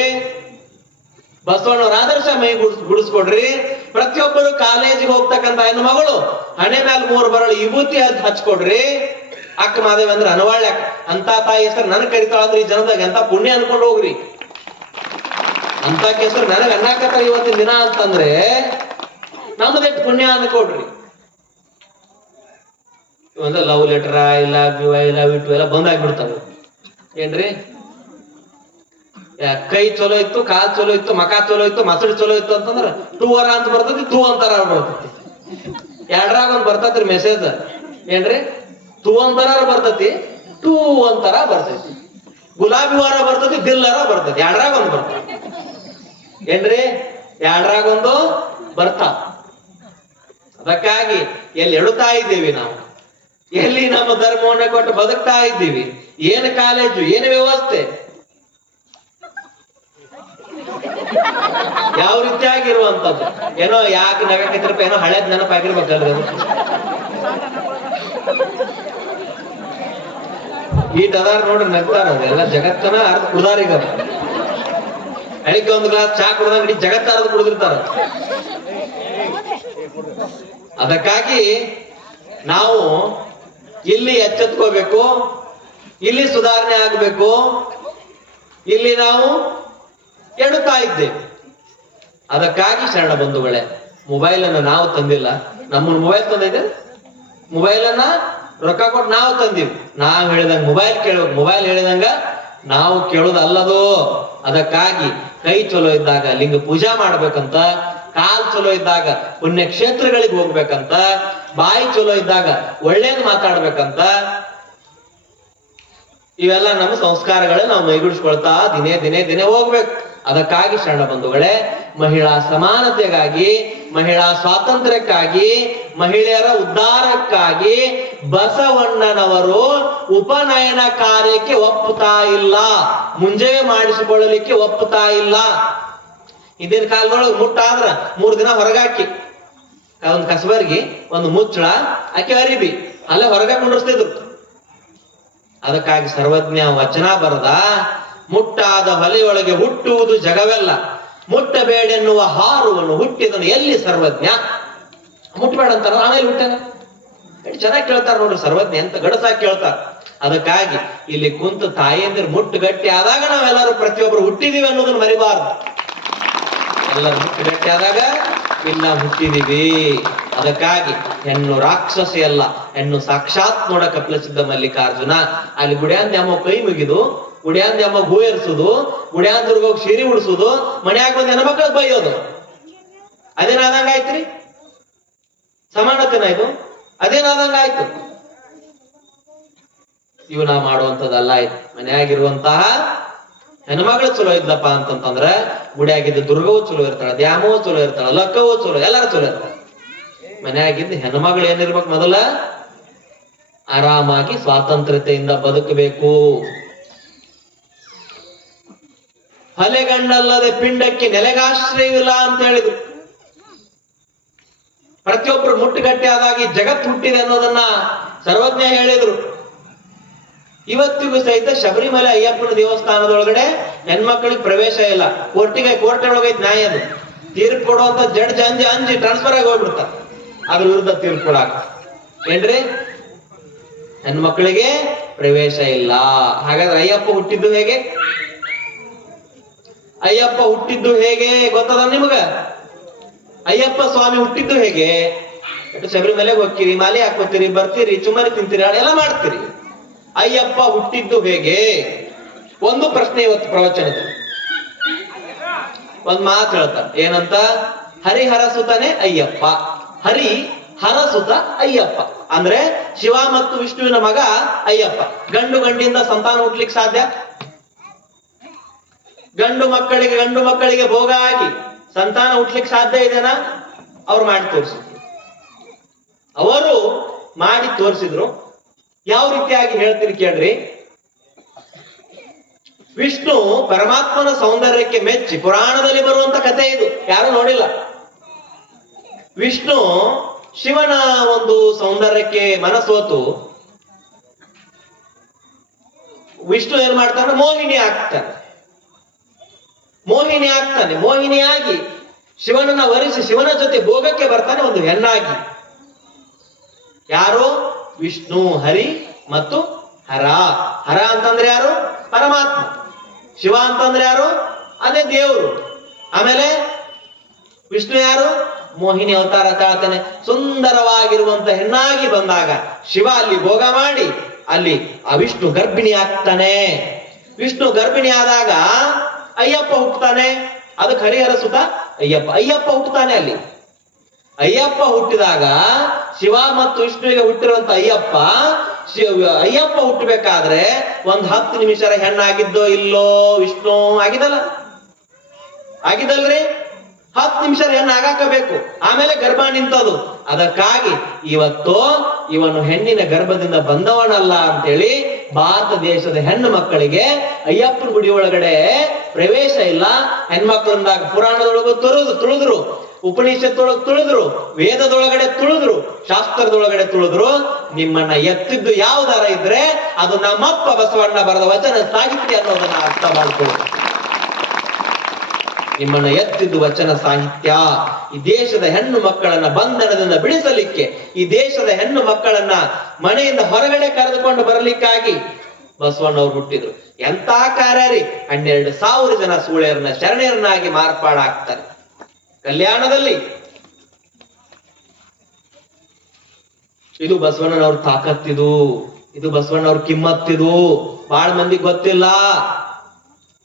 ಬಸವಣ್ಣವ್ರ ಆದರ್ಶ ಮೈ ಗುಡಿಸ್ಕೊಡ್ರಿ. ಪ್ರತಿಯೊಬ್ಬರು ಕಾಲೇಜಿಗೆ ಹೋಗ್ತಕ್ಕಂತ ಹೆಣ್ಣು ಮಗಳು ಹಣೆ ಮೇಲೆ 3 ಬರಳು ವಿಭೂತಿ ಹಚ್ಕೊಡ್ರಿ. ಅಕ್ಕ ಮಾದೇವಿ ಅಂದ್ರೆ ಅನವಾಳ್ಯಾಕ ಅಂತ ತಾಯಿ ಹೆಸರು ನನಗ್ ಕರಿತಾಳಂದ್ರೆ ಈ ಜನದಾಗ ಎಂತ ಪುಣ್ಯ ಅನ್ಕೊಂಡು ಹೋಗ್ರಿ. ಅಂತ ಹೆಸರು ನನಗ್ ಅನ್ನಕತ್ತ ಇವತ್ತಿನ ದಿನ ಅಂತಂದ್ರೆ ನಮ್ದೆಷ್ಟು ಪುಣ್ಯ ಅನ್ಕೊಡ್ರಿ. ಒಂದು love letter, I love you, I love it ಎಲ್ಲ ಬಂದಾಗ್ಬಿಡ್ತಾವೆ. ಏನ್ರಿ ಕೈ ಚಲೋ ಇತ್ತು, ಕಾಲ್ ಚಲೋ ಇತ್ತು, ಮಕ ಚಲೋ ಇತ್ತು, ಮಸಳು ಚಲೋ ಇತ್ತು ಅಂತಂದ್ರ ಟೂವರ ಅಂತ ಬರ್ತೈತಿ, ಟೂ ಅಂತಾರ ಬರ್ತೈತಿ. ಎರಡ್ರಾಗ ಒಂದ್ ಬರ್ತೈತ್ರಿ ಮೆಸೇಜ್. ಏನ್ರಿ ಟೂ ಅಂತಾರ ಬರ್ತೈತಿ, ಟೂ ಅಂತಾರ ಬರ್ತೈತಿ. ಗುಲಾಬಿ ವಾರ ಬರ್ತೈತಿ, ದಿಲ್ಲರ ಬರ್ತೈತಿ. ಎರಡ್ರಾಗ ಒಂದ್ ಬರ್ತೈತಿ. ಏನ್ರಿ ಎರಡ್ರಾಗ ಒಂದು ಬರ್ತಾವ. ಅದಕ್ಕಾಗಿ ಎಲ್ಲಿ ಎಡುತ್ತಾ ಇದ್ದೀವಿ ನಾವು, ಎಲ್ಲಿ ನಮ್ಮ ಧರ್ಮವನ್ನ ಕೊಟ್ಟು ಬದುಕ್ತಾ ಇದ್ದೀವಿ, ಏನು ಕಾಲೇಜು, ಏನು ವ್ಯವಸ್ಥೆ, ಯಾವ ರೀತಿಯಾಗಿರುವಂತದ್ದು. ಏನೋ ಯಾಕೆ ನಗಕೈತ್ರಪ್ಪ, ಏನೋ ಹಳೇದ್ ನೆನಪಾಗಿರ್ಬೇಕಲ್ರಿ ಅದು. ಈ ದದಾರ ನೋಡ್ರಿ ನಗ್ತಾರ, ಎಲ್ಲ ಜಗತ್ತನ ಅರ್ಧ ಕುಡ್ದಾರೀಗ. ಅಳಿಕೆ ಒಂದು ಗ್ಲಾಸ್ ಚಾ ಕುಡ್ದಂಗ ಇಡೀ ಜಗತ್ತ ಅರ್ಧ ಕುಡಿದಿರ್ತಾರ. ಅದಕ್ಕಾಗಿ ನಾವು ಇಲ್ಲಿ ಎಚ್ಚೆತ್ಕೋಬೇಕು, ಇಲ್ಲಿ ಸುಧಾರಣೆ ಆಗ್ಬೇಕು. ಇಲ್ಲಿ ನಾವು ಎಡುತ್ತಾ ಇದ್ದೇವೆ. ಅದಕ್ಕಾಗಿ ಶರಣ ಬಂಧುಗಳೇ, ಮೊಬೈಲ್ ಅನ್ನ ನಾವು ತಂದಿಲ್ಲ, ನಮ್ಮ ಮೊಬೈಲ್ ತಂದಿದೆ. ಮೊಬೈಲ್ ಅನ್ನ ರೊಕ್ಕ ಕೊಟ್ಟು ನಾವು ತಂದಿವಿ. ನಾವು ಹೇಳಿದಂಗ ಮೊಬೈಲ್ ಕೇಳಬೇಕು, ಮೊಬೈಲ್ ಹೇಳಿದಂಗ ನಾವು ಕೇಳೋದಲ್ಲದು. ಅದಕ್ಕಾಗಿ ಕೈ ಚಲೋ ಇದ್ದಾಗ ಲಿಂಗ ಪೂಜಾ ಮಾಡ್ಬೇಕಂತ, ಕಾಲ್ ಚಲೋ ಇದ್ದಾಗ ಪುಣ್ಯ ಕ್ಷೇತ್ರಗಳಿಗೆ ಹೋಗ್ಬೇಕಂತ, ಬಾಯಿ ಚಲೋ ಇದ್ದಾಗ ಒಳ್ಳೇದು ಮಾತಾಡ್ಬೇಕಂತ, ಇವೆಲ್ಲ ನಮ್ಮ ಸಂಸ್ಕಾರಗಳೇ ನಾವು ಮೈಗೂಡಿಸ್ಕೊಳ್ತಾ ದಿನೇ ದಿನೇ ದಿನೇ ಹೋಗ್ಬೇಕು. ಅದಕ್ಕಾಗಿ ಶರಣ ಬಂಧುಗಳೇ, ಮಹಿಳಾ ಸಮಾನತೆಗಾಗಿ, ಮಹಿಳಾ ಸ್ವಾತಂತ್ರ್ಯಕ್ಕಾಗಿ, ಮಹಿಳೆಯರ ಉದ್ಧಾರಕ್ಕಾಗಿ, ಬಸವಣ್ಣನವರು ಉಪನಯನ ಕಾರ್ಯಕ್ಕೆ ಒಪ್ಪುತ್ತಾ ಇಲ್ಲ, ಮುಂಜಾವೆ ಮಾಡಿಸಿಕೊಳ್ಳಲಿಕ್ಕೆ ಒಪ್ಪುತ್ತಾ ಇಲ್ಲ. ಹಿಂದಿನ ಕಾಲದೊಳಗೆ ಮುಟ್ಟಾದ್ರ 3 ದಿನ ಹೊರಗಾಕಿ ಒಂದ್ ಕಸಬರ್ಗಿ ಒಂದು ಮುಚ್ಚಳ ಆಕೆ ಅರಿಬಿ ಅಲ್ಲೇ ಹೊರಗೆ ಕುಂಡಿಸ್ತಿದ್ರು. ಅದಕ್ಕಾಗಿ ಸರ್ವಜ್ಞ ವಚನ ಬರದ ಮುಟ್ಟಾದ ಹೊಲೆಯೊಳಗೆ ಹುಟ್ಟುವುದು ಜಗವೆಲ್ಲ, ಮುಟ್ಟಬೇಡೆನ್ನುವ ಹಾರುವನ್ನು ಹುಟ್ಟಿದನು ಎಲ್ಲಿ ಸರ್ವಜ್ಞ. ಮುಟ್ಟಬೇಡ ಅಂತಾರ, ಆಮೇಲೆ ಹುಟ್ಟಾನ. ಚೆನ್ನಾಗಿ ಕೇಳ್ತಾರ ನೋಡ್ರಿ, ಸರ್ವಜ್ಞ ಎಂತ ಗಡಸಾಗಿ ಕೇಳ್ತಾರ. ಅದಕ್ಕಾಗಿ ಇಲ್ಲಿ ಕುಂತು ತಾಯಿಯಂದ್ರೆ ಮುಟ್ಟುಗಟ್ಟಿ ಆದಾಗ ನಾವೆಲ್ಲರೂ ಪ್ರತಿಯೊಬ್ಬರು ಹುಟ್ಟಿದೀವಿ ಅನ್ನೋದನ್ನ ಮರಿಬಾರ್ದು. ಎಲ್ಲರೂ ಮುಟ್ಟುಗಟ್ಟಿ ಆದಾಗ ಇಲ್ಲ ಹುಟ್ಟಿದೀವಿ. ಅದಕ್ಕಾಗಿ ಹೆಣ್ಣು ರಾಕ್ಷಸಿ ಅಲ್ಲ, ಹೆಣ್ಣು ಸಾಕ್ಷಾತ್ ನೋಡ ಕಪಿಲಸಿದ್ಧ ಮಲ್ಲಿಕಾರ್ಜುನ. ಅಲ್ಲಿ ಗುಡ್ಯಾಂದ ಅಮ್ಮ ಕೈ ಮುಗಿದು, ಗುಡ್ಯಾಂದ ಅಮ್ಮ ಹೂ ಏರ್ಸುದು, ಗುಡ್ಯಾಂದ್ರಿಗೆ ಹೋಗಿ ಸೀರೆ ಉಡ್ಸುದು, ಮನ್ಯಾಗ ಬಂದ ಹೆಣ್ಮಕ್ಳಿಗೆ ಬೈಯೋದು, ಅದೇನಾದಂಗ ಆಯ್ತ್ರಿ? ಸಮಾನತೆನ ಇದು? ಅದೇನಾದಂಗ ಆಯ್ತು? ಇವು ನಾ ಮಾಡುವಂತದ್ದಲ್ಲ. ಆಯ್ತು ಮನೆಯಾಗಿರುವಂತಹ ಹೆಣ್ಮಗಳು ಚಲೋ ಇದ್ದಪ್ಪ ಅಂತಂತಂದ್ರ ಗುಡಿಯಾಗಿದ್ದ ದುರ್ಗವೂ ಚಲೋ ಇರ್ತಾಳ, ದ್ಯಾಮವೂ ಚಲೋ ಇರ್ತಾಳ, ಲಕ್ಕವೂ ಚಲೋ, ಎಲ್ಲಾರು ಚಲೋ ಇರ್ತಾಳ. ಮನೆಯಾಗಿದ್ದ ಹೆಣ್ಮಗಳು ಏನಿರ್ಬೇಕು, ಮೊದಲ ಆರಾಮಾಗಿ ಸ್ವಾತಂತ್ರ್ಯತೆಯಿಂದ ಬದುಕಬೇಕು. ಹಲೆಗಣ್ಣಲ್ಲದೆ ಪಿಂಡಕ್ಕೆ ನೆಲೆಗಾಶ್ರಯವಿಲ್ಲ ಅಂತ ಹೇಳಿದ್ರು. ಪ್ರತಿಯೊಬ್ಬರು ಮುಟ್ಟುಗಟ್ಟಿ ಆದಾಗಿ ಜಗತ್ತು ಹುಟ್ಟಿದೆ ಅನ್ನೋದನ್ನ ಸರ್ವಜ್ಞ ಹೇಳಿದ್ರು. ಇವತ್ತಿಗೂ ಸಹಿತ ಶಬರಿಮಲೆ ಅಯ್ಯಪ್ಪನ ದೇವಸ್ಥಾನದೊಳಗಡೆ ಹೆಣ್ಮಕ್ಳಿಗೆ ಪ್ರವೇಶ ಇಲ್ಲ. ಕೋರ್ಟ್ ಒಳಗೈತಿ ನ್ಯಾಯ. ಅದು ತೀರ್ಪು ಕೊಡುವಂತ ಜಡ್ಜ್ ಅಂಜಿ ಟ್ರಾನ್ಸ್ಫರ್ ಆಗಿ ಹೋಗ್ಬಿಡ್ತಾರ ಅದ್ರ ವಿರುದ್ಧ ತೀರ್ಪು ಕೊಡಾಕ. ಏನ್ರಿ? ಹೆಣ್ಮಕ್ಳಿಗೆ ಪ್ರವೇಶ ಇಲ್ಲ. ಹಾಗಾದ್ರೆ ಅಯ್ಯಪ್ಪ ಹುಟ್ಟಿದ್ದು ಹೇಗೆ? ಅಯ್ಯಪ್ಪ ಹುಟ್ಟಿದ್ದು ಹೇಗೆ ಗೊತ್ತದ ನಿಮಗ? ಅಯ್ಯಪ್ಪ ಸ್ವಾಮಿ ಹುಟ್ಟಿದ್ದು ಹೇಗೆ? ಶಬರಿಮಲೆಗೆ ಹೋಗ್ತೀರಿ, ಮಾಲೆ ಹಾಕೋತೀರಿ, ಬರ್ತೀರಿ, ಚುಮ್ಮರಿ ತಿಂತೀರಿ, ಎಲ್ಲ ಮಾಡ್ತೀರಿ. ಅಯ್ಯಪ್ಪ ಹುಟ್ಟಿದ್ದು ಹೇಗೆ? ಒಂದು ಪ್ರಶ್ನೆ ಇವತ್ತು ಪ್ರವಚನದ. ಒಂದ್ ಮಾತು ಹೇಳ್ತಾರೆ, ಏನಂತ? ಹರಿಹರ ಸುತನೇ ಅಯ್ಯಪ್ಪ. ಹರಿ ಹರಸುತ ಅಯ್ಯಪ್ಪ ಅಂದ್ರೆ ಶಿವ ಮತ್ತು ವಿಷ್ಣುವಿನ ಮಗ ಅಯ್ಯಪ್ಪ. ಗಂಡಿಂದ ಸಂತಾನ ಹುಟ್ಲಿಕ್ಕೆ ಸಾಧ್ಯ? ಗಂಡು ಮಕ್ಕಳಿಗೆ ಭೋಗ ಆಗಿ ಸಂತಾನ ಹುಟ್ಲಿಕ್ಕೆ ಸಾಧ್ಯ ಇದೆನಾ? ಅವ್ರು ಮಾಡಿ ತೋರಿಸಿದ್ರು. ಅವರು ಮಾಡಿ ತೋರಿಸಿದ್ರು. ಯಾವ ರೀತಿಯಾಗಿ ಹೇಳ್ತೀರಿ ಕೇಳ್ರಿ. ವಿಷ್ಣು ಪರಮಾತ್ಮನ ಸೌಂದರ್ಯಕ್ಕೆ ಮೆಚ್ಚಿ, ಪುರಾಣದಲ್ಲಿ ಬರುವಂತ ಕಥೆ ಇದು, ಯಾರು ನೋಡಿಲ್ಲ. ವಿಷ್ಣು ಶಿವನ ಒಂದು ಸೌಂದರ್ಯಕ್ಕೆ ಮನಸೋತು ವಿಷ್ಣು ಏನ್ ಮಾಡ್ತಾನೆ? ಮೋಹಿನಿ ಆಗ್ತಾನೆ. ಮೋಹಿನಿಯಾಗಿ ಶಿವನನ್ನ ವರಿಸಿ ಶಿವನ ಜೊತೆ ಭೋಗಕ್ಕೆ ಬರ್ತಾನೆ ಒಂದು ಹೆಣ್ಣಾಗಿ. ಯಾರು? ವಿಷ್ಣು, ಹರಿ ಮತ್ತು ಹರ. ಹರ ಅಂತಂದ್ರೆ ಯಾರು? ಪರಮಾತ್ಮ. ಶಿವ ಅಂತಂದ್ರೆ ಯಾರು? ಅದೇ ದೇವರು. ಆಮೇಲೆ ವಿಷ್ಣು ಯಾರು? ಮೋಹಿನಿ ಅವತಾರ ತಾಳ್ತಾನೆ. ಸುಂದರವಾಗಿರುವಂತ ಹೆಣ್ಣಾಗಿ ಬಂದಾಗ ಶಿವ ಅಲ್ಲಿ ಭೋಗ ಮಾಡಿ ಅಲ್ಲಿ ಆ ವಿಷ್ಣು ಗರ್ಭಿಣಿ ಆಗ್ತಾನೆ. ವಿಷ್ಣು ಗರ್ಭಿಣಿ ಆದಾಗ ಅಯ್ಯಪ್ಪ ಹುಟ್ಟುತ್ತಾನೆ. ಅದಕ್ಕೆ ಹರಿಹರ ಸುತ ಅಯ್ಯಪ್ಪ ಹುಟ್ಟುತ್ತಾನೆ. ಅಲ್ಲಿ ಅಯ್ಯಪ್ಪ ಹುಟ್ಟಿದಾಗ ಶಿವ ಮತ್ತು ವಿಷ್ಣುವಿಗೆ ಹುಟ್ಟಿರುವಂತ ಅಯ್ಯಪ್ಪ ಹುಟ್ಟಬೇಕಾದ್ರೆ 10 ನಿಮಿಷ ಹೆಣ್ಣಾಗಿದ್ದೋ ಇಲ್ಲೋ? ವಿಷ್ಣು ಆಗಿದಲ್ರಿ? 10 ನಿಮಿಷ ಹೆಣ್ಣು ಆಗಾಕಬೇಕು, ಆಮೇಲೆ ಗರ್ಭ ನಿಂತದು. ಅದಕ್ಕಾಗಿ ಇವತ್ತು ಇವನು ಹೆಣ್ಣಿನ ಗರ್ಭದಿಂದ ಬಂದವನಲ್ಲ ಅಂತೇಳಿ ಭಾರತ ದೇಶದ ಹೆಣ್ಣು ಮಕ್ಕಳಿಗೆ ಅಯ್ಯಪ್ಪನ ಗುಡಿ ಒಳಗಡೆ ಪ್ರವೇಶ ಇಲ್ಲ. ಹೆಣ್ಮಕ್ಳಿಂದಾಗ ಪುರಾಣದೊಳಗೂ ತುಳಿದ್ರು, ಉಪನಿಷತ್ತೊಳಗೆ ತುಳಿದ್ರು, ವೇದದೊಳಗಡೆ ತುಳಿದ್ರು, ಶಾಸ್ತ್ರದೊಳಗಡೆ ತುಳಿದ್ರು. ನಿಮ್ಮನ್ನ ಎತ್ತಿದ್ದು ಯಾವ್ದಾರ ಇದ್ರೆ ಅದು ನಮ್ಮಪ್ಪ ಬಸವಣ್ಣ ಬರೆದ ವಚನ ಸಾಹಿತ್ಯ ಅನ್ನೋದನ್ನ ಅರ್ಥ ಮಾಡ್ಕೊಳ್ಳಿ. ನಿಮ್ಮನ್ನ ಎತ್ತಿದ್ದು ವಚನ ಸಾಹಿತ್ಯ. ಈ ದೇಶದ ಹೆಣ್ಣು ಮಕ್ಕಳನ್ನ ಬಂಧನದಿಂದ ಬಿಡಿಸಲಿಕ್ಕೆ, ಈ ದೇಶದ ಹೆಣ್ಣು ಮಕ್ಕಳನ್ನ ಮನೆಯಿಂದ ಹೊರಗಡೆ ಕರೆದುಕೊಂಡು ಬರಲಿಕ್ಕಾಗಿ ಬಸವಣ್ಣವ್ರು ಹುಟ್ಟಿದ್ರು. ಎಂತ ಕಾರ್ಯ ರೀ! 12,000 ಜನ ಸೂಳೆಯರನ್ನ ಶರಣೆಯರನ್ನಾಗಿ ಮಾರ್ಪಾಡಾಗ್ತಾರೆ ಕಲ್ಯಾಣದಲ್ಲಿ. ಇದು ಬಸವಣ್ಣನವ್ರ ತಾಕತ್ತಿದು, ಇದು ಬಸವಣ್ಣವ್ರ ಕಿಮ್ಮತ್ತಿದು. ಬಹಳ ಮಂದಿಗೆ ಗೊತ್ತಿಲ್ಲ.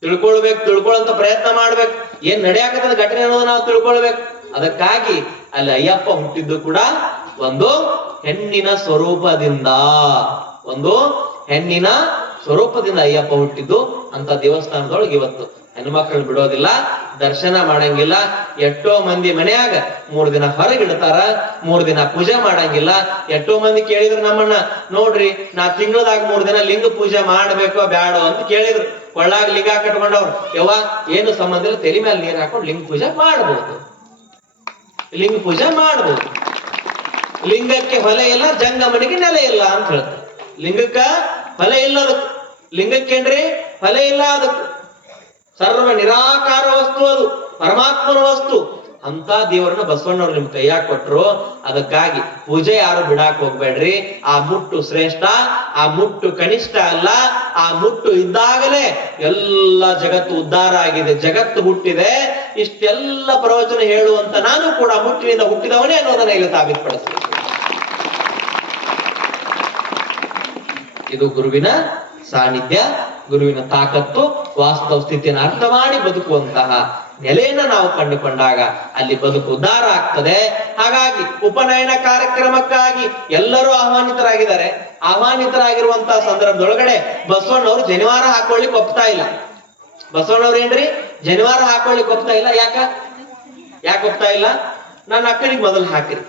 ತಿಳ್ಕೊಳ್ಳಂತ ಪ್ರಯತ್ನ ಮಾಡ್ಬೇಕು. ಏನ್ ನಡೆಯಾಕತ್ತದ ಘಟನೆ ಅನ್ನೋದು ನಾವು ತಿಳ್ಕೊಳ್ಬೇಕು. ಅದಕ್ಕಾಗಿ ಅಲ್ಲಿ ಅಯ್ಯಪ್ಪ ಹುಟ್ಟಿದ್ದು ಕೂಡ ಒಂದು ಹೆಣ್ಣಿನ ಸ್ವರೂಪದಿಂದ, ಸ್ವರೂಪದಿಂದ ಅಯ್ಯಪ್ಪ ಹುಟ್ಟಿದ್ದು ಅಂತ ದೇವಸ್ಥಾನದೊಳಗೆ ಇವತ್ತು ಹೆಣ್ಮಕ್ಳು ಬಿಡೋದಿಲ್ಲ, ದರ್ಶನ ಮಾಡಂಗಿಲ್ಲ. ಎಷ್ಟೋ ಮಂದಿ ಮನೆಯಾಗ 3 ದಿನ ಹೊರಗಿಡ್ತಾರ, 3 ದಿನ ಪೂಜೆ ಮಾಡಂಗಿಲ್ಲ. ಎಷ್ಟೋ ಮಂದಿ ಕೇಳಿದ್ರು ನಮ್ಮನ್ನ, ನೋಡ್ರಿ ನಾ ತಿಂಗಳದಾಗ 3 ದಿನ ಲಿಂಗ ಪೂಜೆ ಮಾಡ್ಬೇಕೋ ಬ್ಯಾಡೋ ಅಂತ ಕೇಳಿದ್ರು. ಒಳ್ಳಾಗ ಲಿಂಗ ಕಟ್ಕೊಂಡವ್ರು, ಯವ್ವ ಏನು ಸಂಬಂಧ ಇಲ್ಲ, ತಲೆ ಮೇಲೆ ನೀರ್ ಹಾಕೊಂಡು ಲಿಂಗ ಪೂಜೆ ಮಾಡ್ಬೋದು, ಲಿಂಗ ಪೂಜೆ ಮಾಡ್ಬೋದು. ಲಿಂಗಕ್ಕೆ ಹೊಲೆ ಇಲ್ಲ, ಜಂಗಮನಿಗೆ ನೆಲೆ ಇಲ್ಲ ಅಂತ ಹೇಳ್ತಾರೆ. ಲಿಂಗಕ್ಕ ಹೊಲೆ ಇಲ್ಲ, ಅದಕ್ಕೆ ಲಿಂಗಕ್ಕೇನ್ರಿ ಹೊಲೆ ಇಲ್ಲ. ಅದಕ್ಕೆ ಸರ್ವ ನಿರಾಕಾರ ವಸ್ತು, ಅದು ಪರಮಾತ್ಮನ ವಸ್ತು. ಅಂತ ದೇವರನ್ನ ಬಸವಣ್ಣವ್ರು ನಿಮ್ ಕೈಯಾಗ ಕೊಟ್ರು. ಅದಕ್ಕಾಗಿ ಪೂಜೆ ಯಾರು ಬಿಡಾಕ್ ಹೋಗ್ಬೇಡ್ರಿ. ಆ ಮುಟ್ಟು ಶ್ರೇಷ್ಠ, ಆ ಮುಟ್ಟು ಕನಿಷ್ಠ ಅಲ್ಲ. ಆ ಮುಟ್ಟು ಇದ್ದಾಗಲೇ ಎಲ್ಲ ಜಗತ್ತು ಉದ್ಧಾರ ಆಗಿದೆ, ಜಗತ್ತು ಹುಟ್ಟಿದೆ. ಇಷ್ಟೆಲ್ಲ ಪ್ರವಚನ ಹೇಳುವಂತ ನಾನು ಕೂಡ ಮುಟ್ಟಿನಿಂದ ಹುಟ್ಟಿದವನೇ ಅನ್ನೋದನ್ನ ಇಲ್ಲಿ ಸಾಬೀತುಪಡಿಸ್ತೀನಿ. ಇದು ಗುರುವಿನ ಸಾನ್ನಿಧ್ಯ, ಗುರುವಿನ ತಾಕತ್ತು, ವಾಸ್ತವ ಸ್ಥಿತಿಯನ್ನು ಅರ್ಥ ಮಾಡಿ ಬದುಕುವಂತಹ ನೆಲೆಯನ್ನ ನಾವು ಕಂಡುಕೊಂಡಾಗ ಅಲ್ಲಿ ಬದುಕು ಉದ್ಧಾರ ಆಗ್ತದೆ. ಹಾಗಾಗಿ ಉಪನಯನ ಕಾರ್ಯಕ್ರಮಕ್ಕಾಗಿ ಎಲ್ಲರೂ ಆಹ್ವಾನಿತರಾಗಿದ್ದಾರೆ. ಆಹ್ವಾನಿತರಾಗಿರುವಂತಹ ಸಂದರ್ಭದೊಳಗಡೆ ಬಸವಣ್ಣವರು ಜನಿವಾರ ಹಾಕೊಳ್ಳಿಕ್ ಒಪ್ತಾ ಇಲ್ಲ. ಬಸವಣ್ಣವ್ರು ಏನ್ರಿ ಜನಿವಾರ ಹಾಕೊಳ್ಳಿಕ್ ಒಪ್ತಾ ಇಲ್ಲ. ಯಾಕೆ ಒಪ್ತಾ ಇಲ್ಲ? ನನ್ನ ಅಕ್ಕನಿಗೆ ಮೊದಲು ಹಾಕಿರಿ.